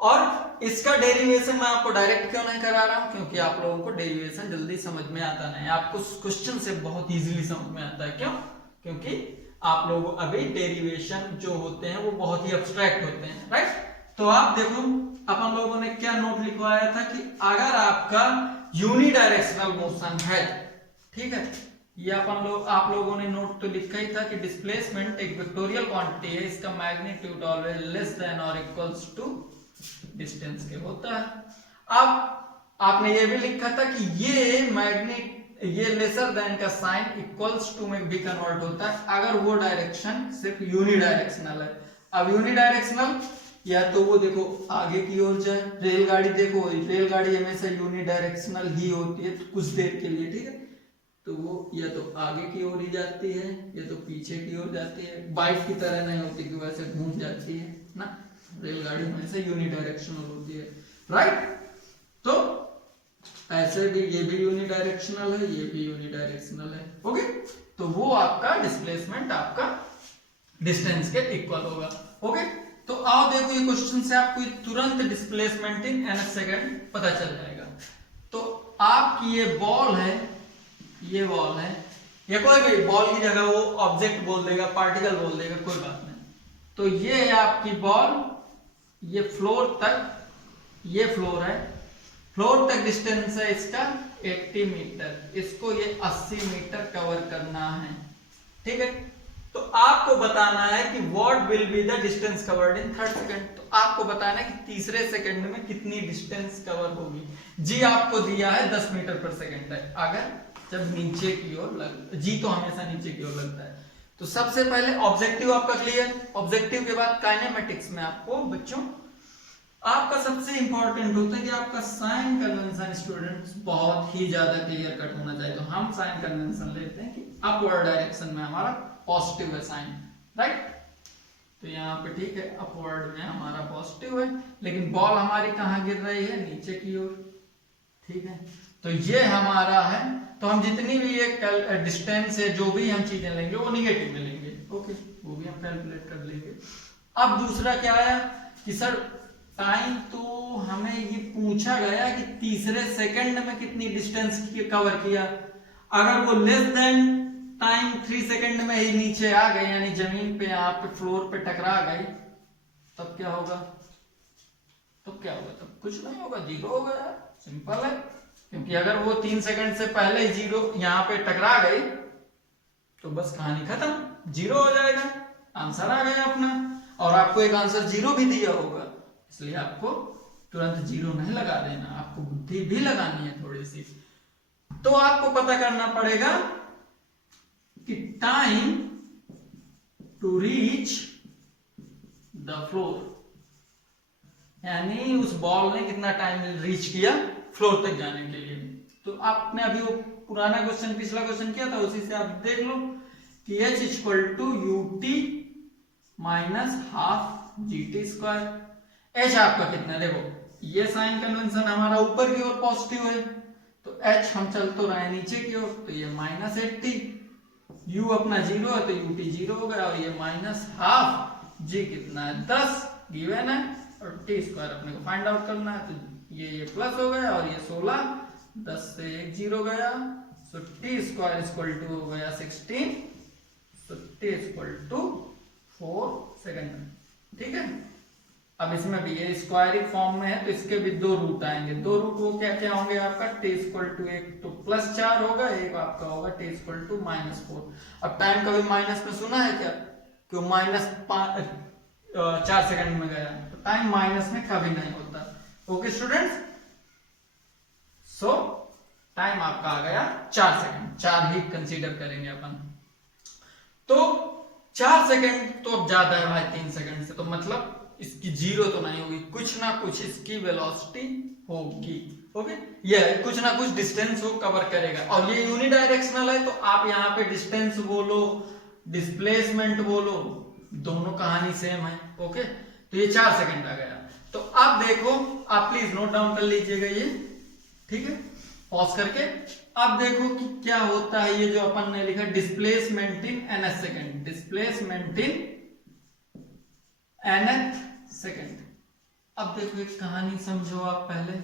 और इसका डेरिवेशन मैं आपको डायरेक्ट क्यों नहीं करा रहा हूं, क्योंकि आप लोगों को डेरिवेशन जल्दी समझ में आता नहीं, आपको क्वेश्चन से बहुत इजीली समझ में आता है। क्यों? क्योंकि आप लोग अभी डेरिवेशन जो होते हैं वो बहुत ही एब्स्ट्रैक्ट होते हैं, राइट। तो आप देखो अपन लोगों ने क्या नोट लिखवाया था कि अगर आपका यूनिडायरेक्शनल मोशन है, ठीक है, ये आप लोगों ने नोट तो लिखा ही था कि डिस्प्लेसमेंट एक वेक्टोरियल क्वांटिटी है, इसका मैग्नीट्यूड ऑलवेज लेस देन और इक्वल्स टू डिस्टेंस के होता है। अब आपने ये भी लिखा था कि ये लेसर देन का साइन इक्वल्स टू में भी कन्वर्ट होता है अगर वो डायरेक्शन सिर्फ यूनिडायरेक्शनल है। अब यूनिडायरेक्शनल या तो वो देखो आगे की ओर जाए, रेलगाड़ी देखो, रेलगाड़ी हमेशा यूनिडायरेक्शनल ही होती है कुछ देर के लिए, ठीक है, तो वो या तो आगे की ओर ही जाती है या तो पीछे की ओर जाती है, बाइक की तरह नहीं होती कि वैसे घूम जाती है ना, रेलगाड़ी हमेशा यूनिडायरेक्शनल होती है, राइट। तो ऐसे भी ये भी यूनिडायरेक्शनल है, ये भी यूनिडायरेक्शनल है, ओके। तो वो आपका डिस्प्लेसमेंट आपका डिस्टेंस के इक्वल होगा, ओके। तो आओ देखो ये क्वेश्चन से आपको तुरंत डिस्प्लेसमेंट इन nth सेकंड पता चल जाएगा। तो आपकी ये बॉल है, ये बॉल है, या कोई भी बॉल की जगह वो ऑब्जेक्ट बोल देगा, पार्टिकल बोल देगा, कोई बात नहीं। तो ये है आपकी बॉल, ये फ्लोर तक, ये फ्लोर है, फ्लोर तक डिस्टेंस है इसका 80 मीटर, इसको ये 80 मीटर कवर करना है, ठीक है। तो आपको बताना है कि what will be the distance covered in third second, तो आपको बताना है कि तीसरे सेकंड में कितनी डिस्टेंस कवर होगी। जी आपको दिया है 10 मीटर पर सेकंड है, अगर जब नीचे की ओर जी तो हमेशा नीचे की ओर लगता है। तो सबसे पहले ऑब्जेक्टिव आपका क्लियर, ऑब्जेक्टिव के बाद काइनेमेटिक्स में आपको बच्चों आपका सबसे इंपॉर्टेंट होता है कि आपका साइन कन्वेंशन स्टूडेंट्स बहुत ही ज्यादा क्लियर कट होना चाहिए। तो हम साइन कन्वेंशन लेते हैं कि अपवर्ड डायरेक्शन में हमारा पॉजिटिव है साइन, राइट। तो यहाँ पे ठीक है अपवर्ड में हमारा पॉजिटिव है, लेकिन बॉल हमारी कहाँ गिर रही है, नीचे की ओर, ठीक है। तो ये हमारा है, तो हम जितनी भी ये डिस्टेंस है जो भी हम चीजें लेंगे वो निगेटिव में लेंगे, ओके, वो भी हम कैलकुलेट कर लेंगे। अब दूसरा क्या आया कि सर टाइम, तो हमें ये पूछा गया कि तीसरे सेकंड में कितनी डिस्टेंस कवर किया। अगर वो लेस देन टाइम 3 सेकंड में ही नीचे आ गए, यानी जमीन पे यहाँ पे फ्लोर पे टकरा गई, तब क्या होगा, तब क्या होगा, तब कुछ नहीं होगा, जीरो होगा यार, सिंपल है। क्योंकि अगर वो 3 सेकंड से पहले ही जीरो यहाँ पे टकरा गई तो बस कहानी खत्म, जीरो हो जाएगा, आंसर आ गया अपना। और आपको एक आंसर जीरो भी दिया होगा, इसलिए आपको तुरंत जीरो नहीं लगा देना, आपको बुद्धि भी लगानी है थोड़ी सी। तो आपको पता करना पड़ेगा कि time to reach the floor, यानी उस बॉल ने कितना टाइम रीच किया फ्लोर तक जाने के लिए। तो आपने अभी वो पुराना क्वेश्चन, पिछला क्वेश्चन किया था, उसी से आप देख लो कि h equal to ut minus half gt square. h आपका कितना है, देखो ये साइन कन्वेंशन हमारा ऊपर की ओर पॉजिटिव है, तो h हम चल तो रहे नीचे की ओर, तो ये माइनस 80, u अपना जीरो है तो ut जीरो हो गया, और ये माइनस हाफ g कितना है 10 गिवन है, और t स्क्वायर अपने को फाइंड आउट करना है, तो ये प्लस हो गया और ये 16, 10 से 1 जीरो गया, सो t स्क्वायर इक्वल टू हो गया 16, सो t इक्वल टू 4 सेकंड, ठीक है। अब इसमें भी ये स्क्वायरिंग फॉर्म में है तो इसके भी दो रूट आएंगे, दो रूट वो क्या क्या होंगे आपका, t इक्वल टू एक तो प्लस 4 होगा, एक आपका होगा t इक्वल टू माइनस 4। अब टाइम कभी माइनस में सुना है क्या, क्यों माइनस 4 सेकंड में गया, तो टाइम माइनस में कभी नहीं होता, ओके स्टूडेंट्स। सो टाइम आपका आ गया 4 सेकंड, 4 ही कंसीडर करेंगे अपन। तो 4 सेकंड तो अब ज्यादा है भाई 3 सेकंड से, तो मतलब इसकी जीरो तो नहीं होगी, कुछ ना कुछ इसकी वेलोसिटी होगी, ओके। ये कुछ ना कुछ डिस्टेंस वो कवर करेगा, और ये यूनिडायरेक्शनल है, तो आप यहाँ पे डिस्टेंस बोलो डिस्प्लेसमेंट बोलो, दोनों कहानी सेम है, ओके। तो ये 4 सेकंड आ गया। तो अब देखो, आप प्लीज नोट डाउन कर लीजिएगा ये, ठीक है, पॉज करके। अब देखो कि क्या होता है ये जो अपन ने लिखा displacement in nth second, displacement in nth second. अब देखो एक कहानी समझो आप पहले,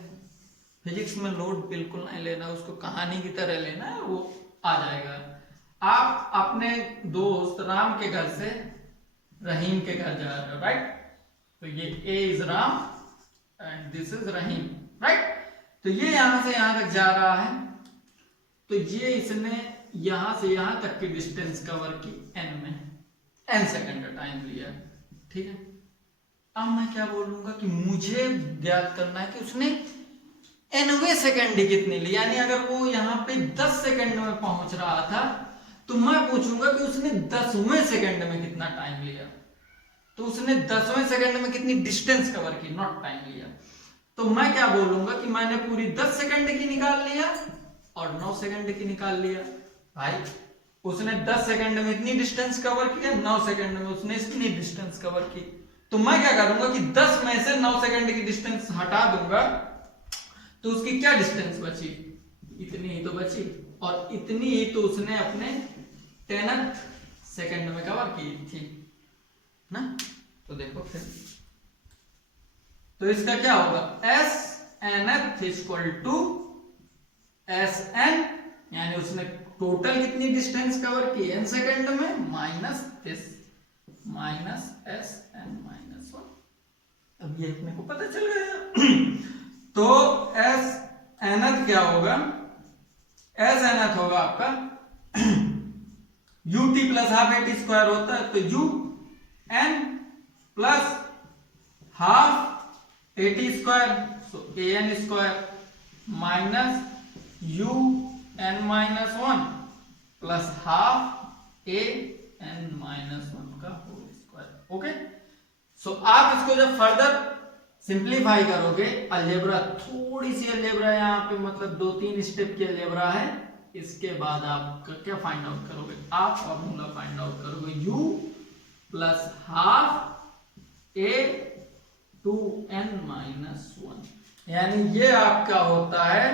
फिजिक्स में लोड बिल्कुल नहीं लेना, उसको कहानी की तरह लेना है, वो आ जाएगा। आप अपने दोस्त राम के घर से रहीम के घर जा रहे हो, राइट? तो ये A is Ram and this is Rahim, right? तो ये यहां से यहां तक जा रहा है, तो ये इसने यहां से यहां तक की डिस्टेंस कवर की n में, n सेकेंड का टाइम लिया, ठीक है। अब मैं क्या बोलूंगा कि मुझे ज्ञात करना है कि उसने nवें सेकेंड कितनी ली, यानी अगर वो यहाँ पे 10 सेकेंड में पहुंच रहा था तो मैं पूछूंगा कि उसने 10वें सेकेंड में कितना टाइम लिया। तो उसने 10वें सेकेंड में कितनी डिस्टेंस कवर की, नॉट टाइम लिया। तो मैं क्या बोलूंगा कि मैंने पूरी 10 सेकेंड की निकाल लिया और 9 सेकेंड की निकाल लिया। भाई उसने 10 सेकेंड में इतनी डिस्टेंस कवर किया, 9 सेकेंड में उसने इतनी डिस्टेंस कवर की। तो मैं क्या करूंगा कि 10 में से 9 सेकेंड की डिस्टेंस हटा दूंगा, तो उसकी क्या डिस्टेंस बची, इतनी ही तो बची, और इतनी ही तो उसने अपने 10th सेकेंड में कवर की थी ना। तो देखो फिर, तो इसका क्या होगा, s nth equal to s n, यानी उसने टोटल कितनी डिस्टेंस कवर की n सेकेंड में, minus this, minus s n minus 1। अब ये अपने को पता चल गया। तो एस एनथ क्या होगा, एस एनथ होगा आपका u t plus half a t square होता है, तो u n plus half a t square, so a n square minus u n minus 1 plus half a n minus 1 का whole square. Okay, सो आप इसको जब further simplify करोगे, algebra थोड़ी सी algebra यहाँ पे मतलब 2-3 स्टेप की अलजेब्रा है, इसके बाद आप क्या फाइंड आउट करोगे, आप फॉर्मूला फाइंड आउट करोगे u plus half a two n minus 1, यानी ये आपका होता है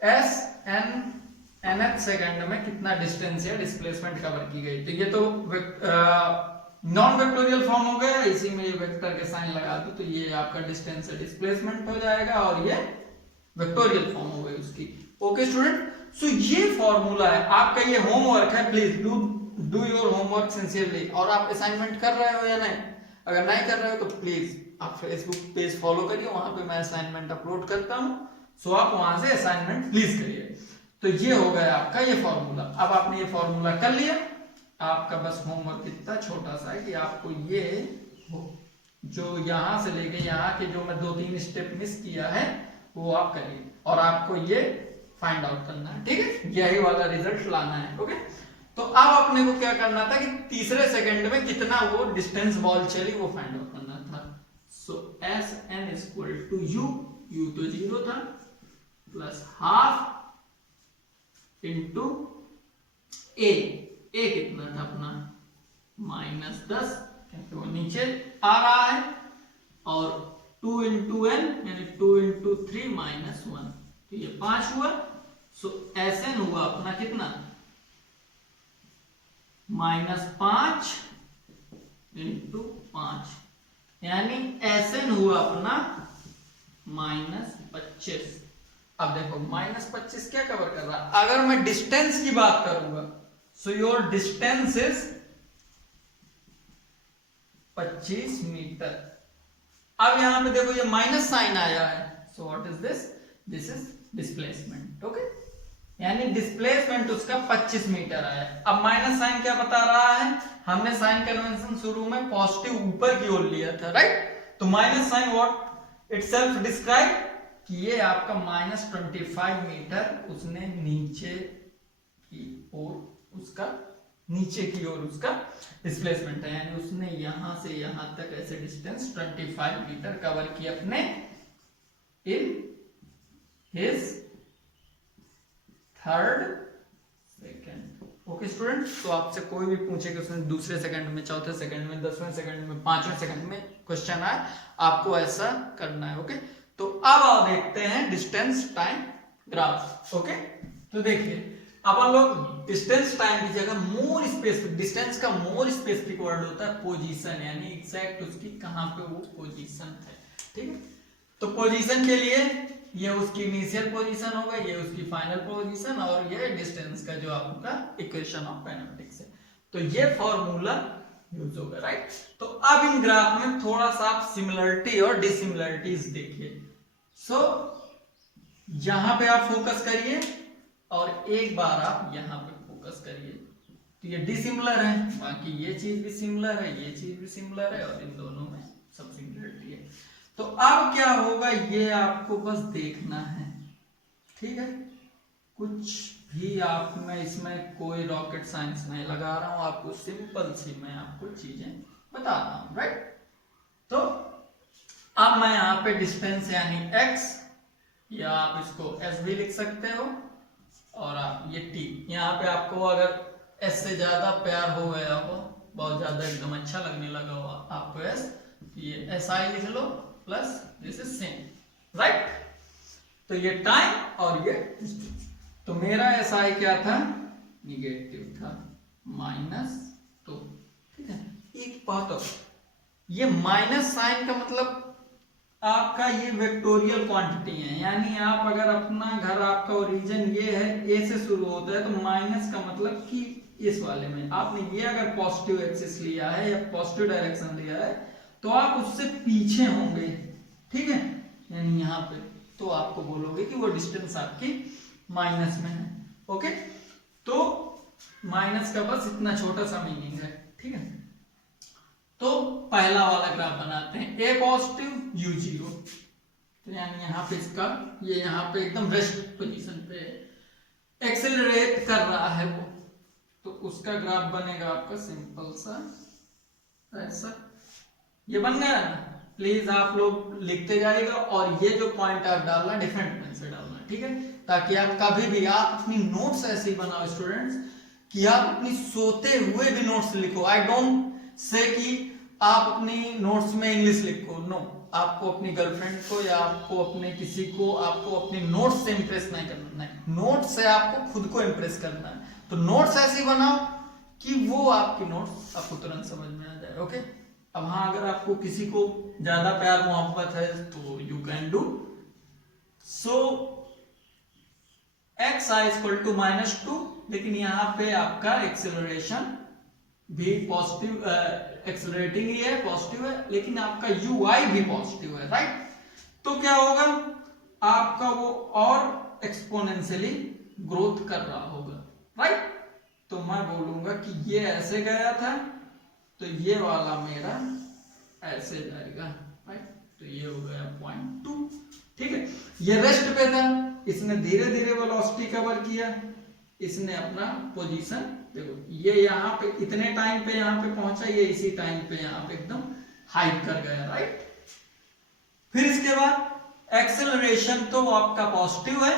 एस एन nth सेकेंड में कितना डिस्टेंस या डिस्प्लेसमेंट कवर की गई। तो ये तो नॉन वेक्टोरियल फॉर्म हो गया, इसी में ये वेक्टर के साइन लगा दो तो ये आपका डिस्टेंस से डिस्प्लेसमेंट हो जाएगा और ये वेक्टोरियल फॉर्म हो गई उसकी। ओके स्टूडेंट, सो ये फॉर्मूला है आपका, ये होमवर्क है, please do your homework sincerely. और आप असाइनमेंट कर रहे हो या नहीं, अगर नहीं कर रहे हो तो प्लीज आप फेसबुक पेज फॉलो करिए, वहां पे मैं असाइनमेंट अपलोड करता हूँ, सो आप वहां से असाइनमेंट प्लीज करिए। तो ये हो गया आपका ये फॉर्मूला। अब आपने ये फॉर्मूला कर लिया, आपका बस होमवर्क इतना छोटा सा है कि आपको ये जो यहां से लेके यहाँ के जो मैं 2-3 स्टेप मिस किया है वो आप करिए और आपको ये फाइंड आउट करना है, ठीक है, यही वाला रिजल्ट लाना है। ओके, तो अब अपने को क्या करना था कि तीसरे सेकंड में कितना वो डिस्टेंस बॉल चली वो फाइंड आउट करना था। So S N equal to u, u तो 0 था, प्लस हाफ इंटू ए कितना था अपना -10, क्योंकि वो नीचे आ रहा है, और 2 इंटू एन यानी 2 इंटू 3 -1, तो ये 5 हुआ। सो एस एन हुआ अपना कितना, -5 इंटू 5, यानी एस एन हुआ अपना -25। अब देखो -25 क्या कवर कर रहा है, अगर मैं डिस्टेंस की बात करूंगा, so your distance is 25 metre. अब यहां पे देखो ये माइनस साइन आया है, so what is this, this is displacement. Okay, यानी डिस्प्लेसमेंट उसका 25 मीटर आया। अब माइनस साइन क्या बता रहा है, हमने साइन कन्वेंशन शुरू में पॉजिटिव ऊपर की ओर लिया था, राइट? तो minus sign what itself describe कि ये आपका -25 मीटर उसने नीचे की ओर, उसका नीचे की ओर उसका डिस्प्लेसमेंट है, यानी उसने यहां से यहां तक ऐसे डिस्टेंस 25 मीटर कवर किया अपने in his third second. Okay student, तो आपसे कोई भी पूछे कि उसने दूसरे सेकंड में, चौथे सेकंड में, 10वें सेकंड में, 5वें सेकंड में क्वेश्चन आए, आपको ऐसा करना है। ओके, तो अब आप देखते हैं डिस्टेंस टाइम ग्राफ। ओके, तो देखिए अपन लोग डिस्टेंस टाइम की जगह मोर स्पेसिफिक, डिस्टेंस का मोर स्पेसिफिक वर्ड होता है पोजीशन, यानी एग्जैक्ट उसकी कहां पे वो पोजीशन है। ठीक है, तो पोजीशन के लिए ये उसकी इनिशियल पोजीशन होगा, ये उसकी फाइनल पोजीशन, और ये डिस्टेंस का जो आपका इक्वेशन ऑफ काइनेमेटिक्स है। तो ये फॉर्मूला यूज होगा, राइट। तो अब इन ग्राफ में थोड़ा सा आप सिमिलरिटी और डिसिमिलरिटीज देखिए। सो यहां पे आप फोकस करिए और एक बार आप यहां पे फोकस करिए, तो ये डिसिमिलर है, बाकी ये चीज भी सिमिलर है, ये चीज भी सिमिलर है, और इन दोनों में सब सिमिलरिटी है। तो अब क्या होगा ये आपको बस देखना है। ठीक है, कुछ भी आप, मैं इसमें कोई रॉकेट साइंस नहीं लगा रहा हूं, आपको सिंपल सी मैं आपको चीजें बता रहा हूं, राइट। तो अब मैं यहाँ पे डिस्टेंस यानी x, या आप इसको s भी लिख सकते हो, और आप ये t, यहाँ पे आपको अगर s से ज्यादा प्यार हो गया हो, बहुत ज्यादा एकदम अच्छा लगने लगा हो आपको s, ये si लिख लो plus this is same, right. तो ये टाइम और ये डिस्टेंस, तो मेरा SI क्या था, निगेटिव था, -2। ठीक है, एक बात और, ये माइनस साइन का मतलब आपका ये वेक्टोरियल क्वांटिटी है, यानी आप अगर अपना घर, आपका ओरिजिन ये है, ए से शुरू होता है, तो माइनस का मतलब कि इस वाले में आपने ये अगर पॉजिटिव एक्सिस लिया है या पॉजिटिव डायरेक्शन लिया है, तो आप उससे पीछे होंगे। ठीक है, यानी यहाँ पे तो आपको बोलोगे कि वो डिस्टेंस आपकी माइनस में है। ओके, तो माइनस का बस इतना छोटा सा मीनिंग है। ठीक है, तो पहला वाला ग्राफ बनाते हैं, ए पॉजिटिव यू 0, तो यानी यहाँ पे इसका, ये यहाँ पे एकदम रेस्ट पोजीशन पे एक्सेलरेट कर रहा है वो, तो उसका ग्राफ बनेगा आपका सिंपल सा ऐसा। ये बन गया ना, प्लीज आप लोग लिखते जाइएगा, और ये जो पॉइंट आप डालना डिफरेंट पेन से डालना, ठीक है, ताकि आप कभी भी, आप अपनी नोट्स ऐसे ही बनाओ स्टूडेंट्स कि आप अपनी सोते हुए भी नोट्स लिखो। आई डोंट से कि आप अपनी नोट्स में इंग्लिश लिखो, नो, आपको अपनी गर्लफ्रेंड को या आपको अपने किसी को, आपको अपनी नोट्स से इंप्रेस नहीं करना है, नोट्स से आपको खुद को इंप्रेस करना है। तो नोट्स ऐसी बनाओ कि वो आपकी नोट्स आपको तुरंत समझ में आ जाए। ओके, अब हाँ, अगर आपको किसी को ज्यादा प्यार मोहब्बत है तो you can do so x I equal to -2, लेकिन यहाँ पे आपका एक्सेलरेशन भी पॉजिटिव, एक्सेलरेटिंग ही है, पॉजिटिव है, लेकिन आपका यू आई भी पॉजिटिव है, राइट। तो क्या होगा, आपका वो और एक्सपोनेंशियली ग्रोथ कर रहा होगा, राइट। तो मैं बोलूंगा कि ये ऐसे गया था, तो ये वाला मेरा ऐसे जाएगा, राइट। तो ये हो गया 0.2। ठीक है, ये रेस्ट पे था, इसने धीरे धीरे वेलोसिटी कवर किया, इसने अपना पोजीशन देखो, ये यहाँ पे इतने टाइम पे यहाँ पे पहुंचा, ये इसी टाइम पे यहाँ पे एकदम हाइट कर गया, राइट। फिर इसके बाद एक्सेलरेशन तो आपका पॉजिटिव है,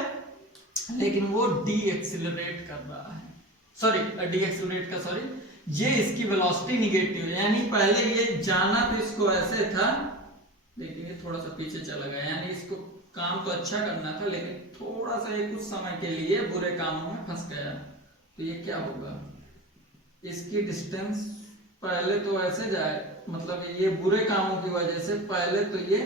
लेकिन वो डी एक्सेलरेट कर रहा है, सॉरी डी एक्सेलरेट का सॉरी, ये इसकी वेलोसिटी निगेटिव है, यानी पहले ये जाना तो इसको ऐसे था, लेकिन ये थोड़ा सा पीछे चला गया, यानी इसको काम तो अच्छा करना था, लेकिन थोड़ा सा ये कुछ समय के लिए बुरे कामों में फंस गया। तो ये क्या होगा, इसकी डिस्टेंस पहले तो ऐसे जाए, मतलब ये बुरे कामों की वजह से पहले तो ये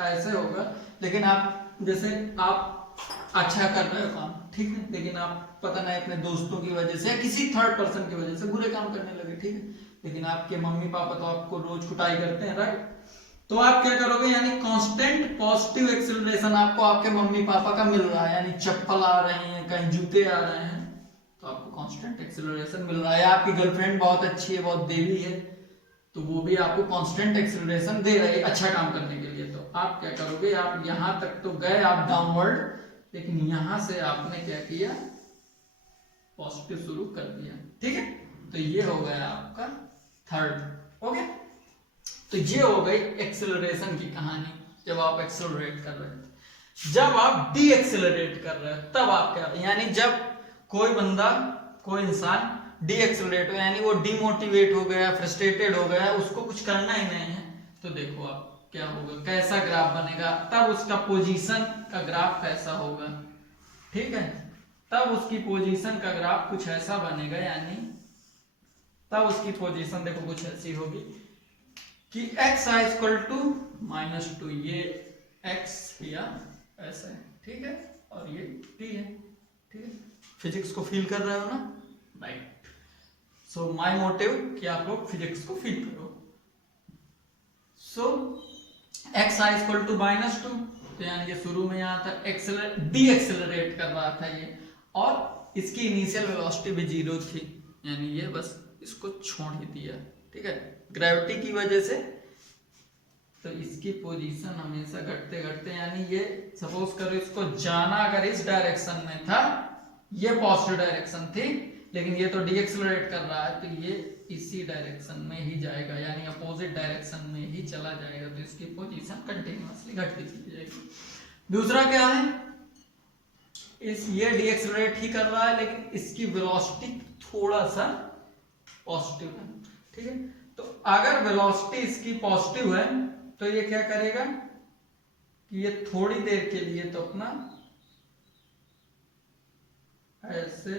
ऐसे होगा, लेकिन आप जैसे आप अच्छा कर रहे हो काम, ठीक है, लेकिन आप पता नहीं अपने दोस्तों की वजह से, किसी थर्ड पर्सन की वजह से बुरे काम करने लगे, ठीक है, लेकिन आपके मम्मी पापा तो आपको रोज कुटाई करते हैं, राइट। तो आप क्या करोगे, यानी कांस्टेंट पॉजिटिव एक्सेलरेशन आपको आपके मम्मी पापा का मिल रहा है, यानी चप्पल आ रही है, कहीं जूते आ रहे हैं, तो आपको कांस्टेंट एक्सेलरेशन मिल रहा है। आपकी गर्लफ्रेंड बहुत अच्छी है, बहुत देवी है, तो वो भी आपको कांस्टेंट एक्सेलरेशन दे रही है अच्छा काम करने के लिए। तो आप क्या करोगे, आप यहां तक तो गए आप डाउनवर्ड, लेकिन यहां से आपने क्या किया, पॉजिटिव शुरू कर दिया, ठीक है। तो ये हो गया आपका थर्ड। ओके, तो ये हो गई एक्सेलरेशन की कहानी, जब आप एक्सेलरेट कर रहे हैं। जब आप डी एक्सेलरेट कर रहे हैं तब आप क्या, यानी जब कोई बंदा कोई इंसान डीएक्सेलरेट हो यानी वो डिमोटिवेट हो गया, फ्रस्ट्रेटेड हो गया, उसको कुछ करना ही नहीं है, तो देखो आप क्या होगा, कैसा ग्राफ बनेगा, तब उसका पोजीशन का ग्राफ कैसा होगा, ठीक है, तब उसकी पोजीशन का ग्राफ कुछ ऐसा बनेगा, यानी तब उसकी पोजीशन देखो कुछ ऐसी होगी कि x i इक्वल टू -2, ये x या ऐसा है, ठीक है, और ये t है, ठीक है, फिजिक्स को फील कर रहे हो ना, राइट। सो माय मोटिव कि आप लोग फिजिक्स को फील करो। सो x i इक्वल टू -2, तो यानी ये शुरू में यहाँ था डीएक्सेलरेट कर रहा था ये, और इसकी इनिशियल वेलोसिटी भी 0 थी, यानी ये बस इसको छोड़ ही दिया, ठीक है, ग्रेविटी की वजह से। तो इसकी पोजीशन हमेशा घटते घटते, यानी ये सपोज करो इसको जाना अगर इस डायरेक्शन में था, ये पॉजिटिव डायरेक्शन थी, लेकिन ये तो डीएक्सेलरेट कर रहा है, तो ये इसी डायरेक्शन में ही जाएगा, यानी अपोजिट डायरेक्शन में ही चला जाएगा, तो इसकी पोजीशन कंटिन्यूअसली घटती चली जाएगी। दूसरा क्या है, ये डीएक्सेलरेट ही कर रहा है, लेकिन इसकी वेलोसिटी थोड़ा सा पॉजिटिव है, ठीक है, तो अगर वेलोसिटी इसकी पॉजिटिव है तो ये क्या करेगा कि ये थोड़ी देर के लिए तो अपना ऐसे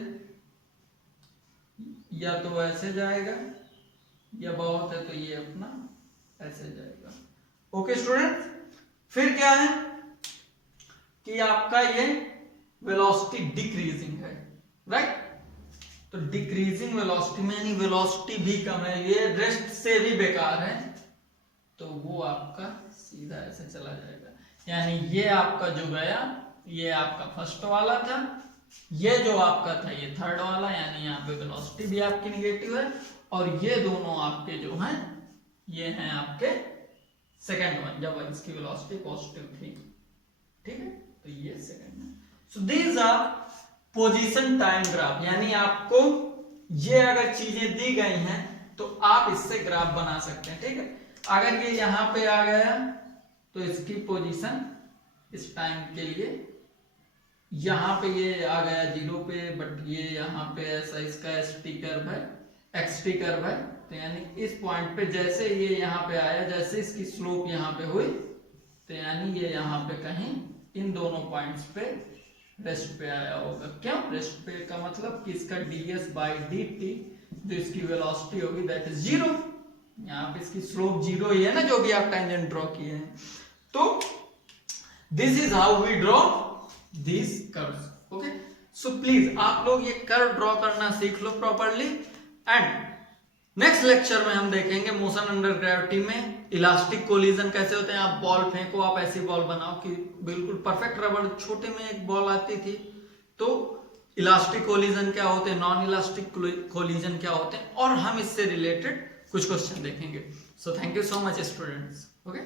या तो ऐसे जाएगा, या बहुत है तो ये अपना ऐसे जाएगा। ओके स्टूडेंट, फिर क्या है कि आपका ये वेलोसिटी डिक्रीजिंग है, राइट, तो डिक्रीजिंग वेलोसिटी में यानी वेलोसिटी भी कम है, ये रेस्ट से भी बेकार है, तो वो आपका सीधा ऐसे चला जाएगा, यानी ये आपका जो गया, ये आपका फर्स्ट वाला था, ये जो आपका था ये थर्ड वाला, यानी यहाँ पे वेलोसिटी भी आपकी निगेटिव है, और ये दोनों आपके जो हैं ये हैं आपके सेकंड वन, जब इसकी वेलोसिटी पॉजिटिव थी, ठीक है, तो ये सेकंड है। So these are position time graph, यानी आपको ये अगर चीजें दी गई हैं तो आप इससे ग्राफ बना सकते हैं, ठीक है। अगर ये यहां पे आ गया तो इसकी पोजीशन इस टाइम के लिए यहां पे ये आ गया 0 पे, बट ये यहां पे ऐसा इसका st कर्व है, xt कर्व है, तो यानी इस पॉइंट पे जैसे ये यहां पे आया, जैसे इसकी स्लोप यहां पे हुई, तो यानी ये यहां पे कहीं इन दोनों पॉइंट्स पे रेस्ट पे आया होगा। क्यों रेस्ट पे का मतलब कि इसका ds/dt जो इसकी वेलोसिटी होगी दैट इज 0, यहाँ पे इसकी स्लोप 0 ही है ना, जो भी आप टेंजेंट ड्रॉ किए हैं। तो this is how we draw this curves, okay. So please आप लोग ये कर्व ड्रॉ करना सीख लो प्रॉपरली, एंड नेक्स्ट लेक्चर में हम देखेंगे मोशन अंडर ग्रेविटी में इलास्टिक कोलिजन कैसे होते हैं। आप बॉल फेंको, आप ऐसी बॉल बनाओ कि बिल्कुल परफेक्ट रबड़, छोटे में एक बॉल आती थी, तो इलास्टिक कोलिजन क्या होते हैं, नॉन इलास्टिक कोलिजन क्या होते हैं, और हम इससे रिलेटेड कुछ क्वेश्चन देखेंगे। So thank you so much students, okay.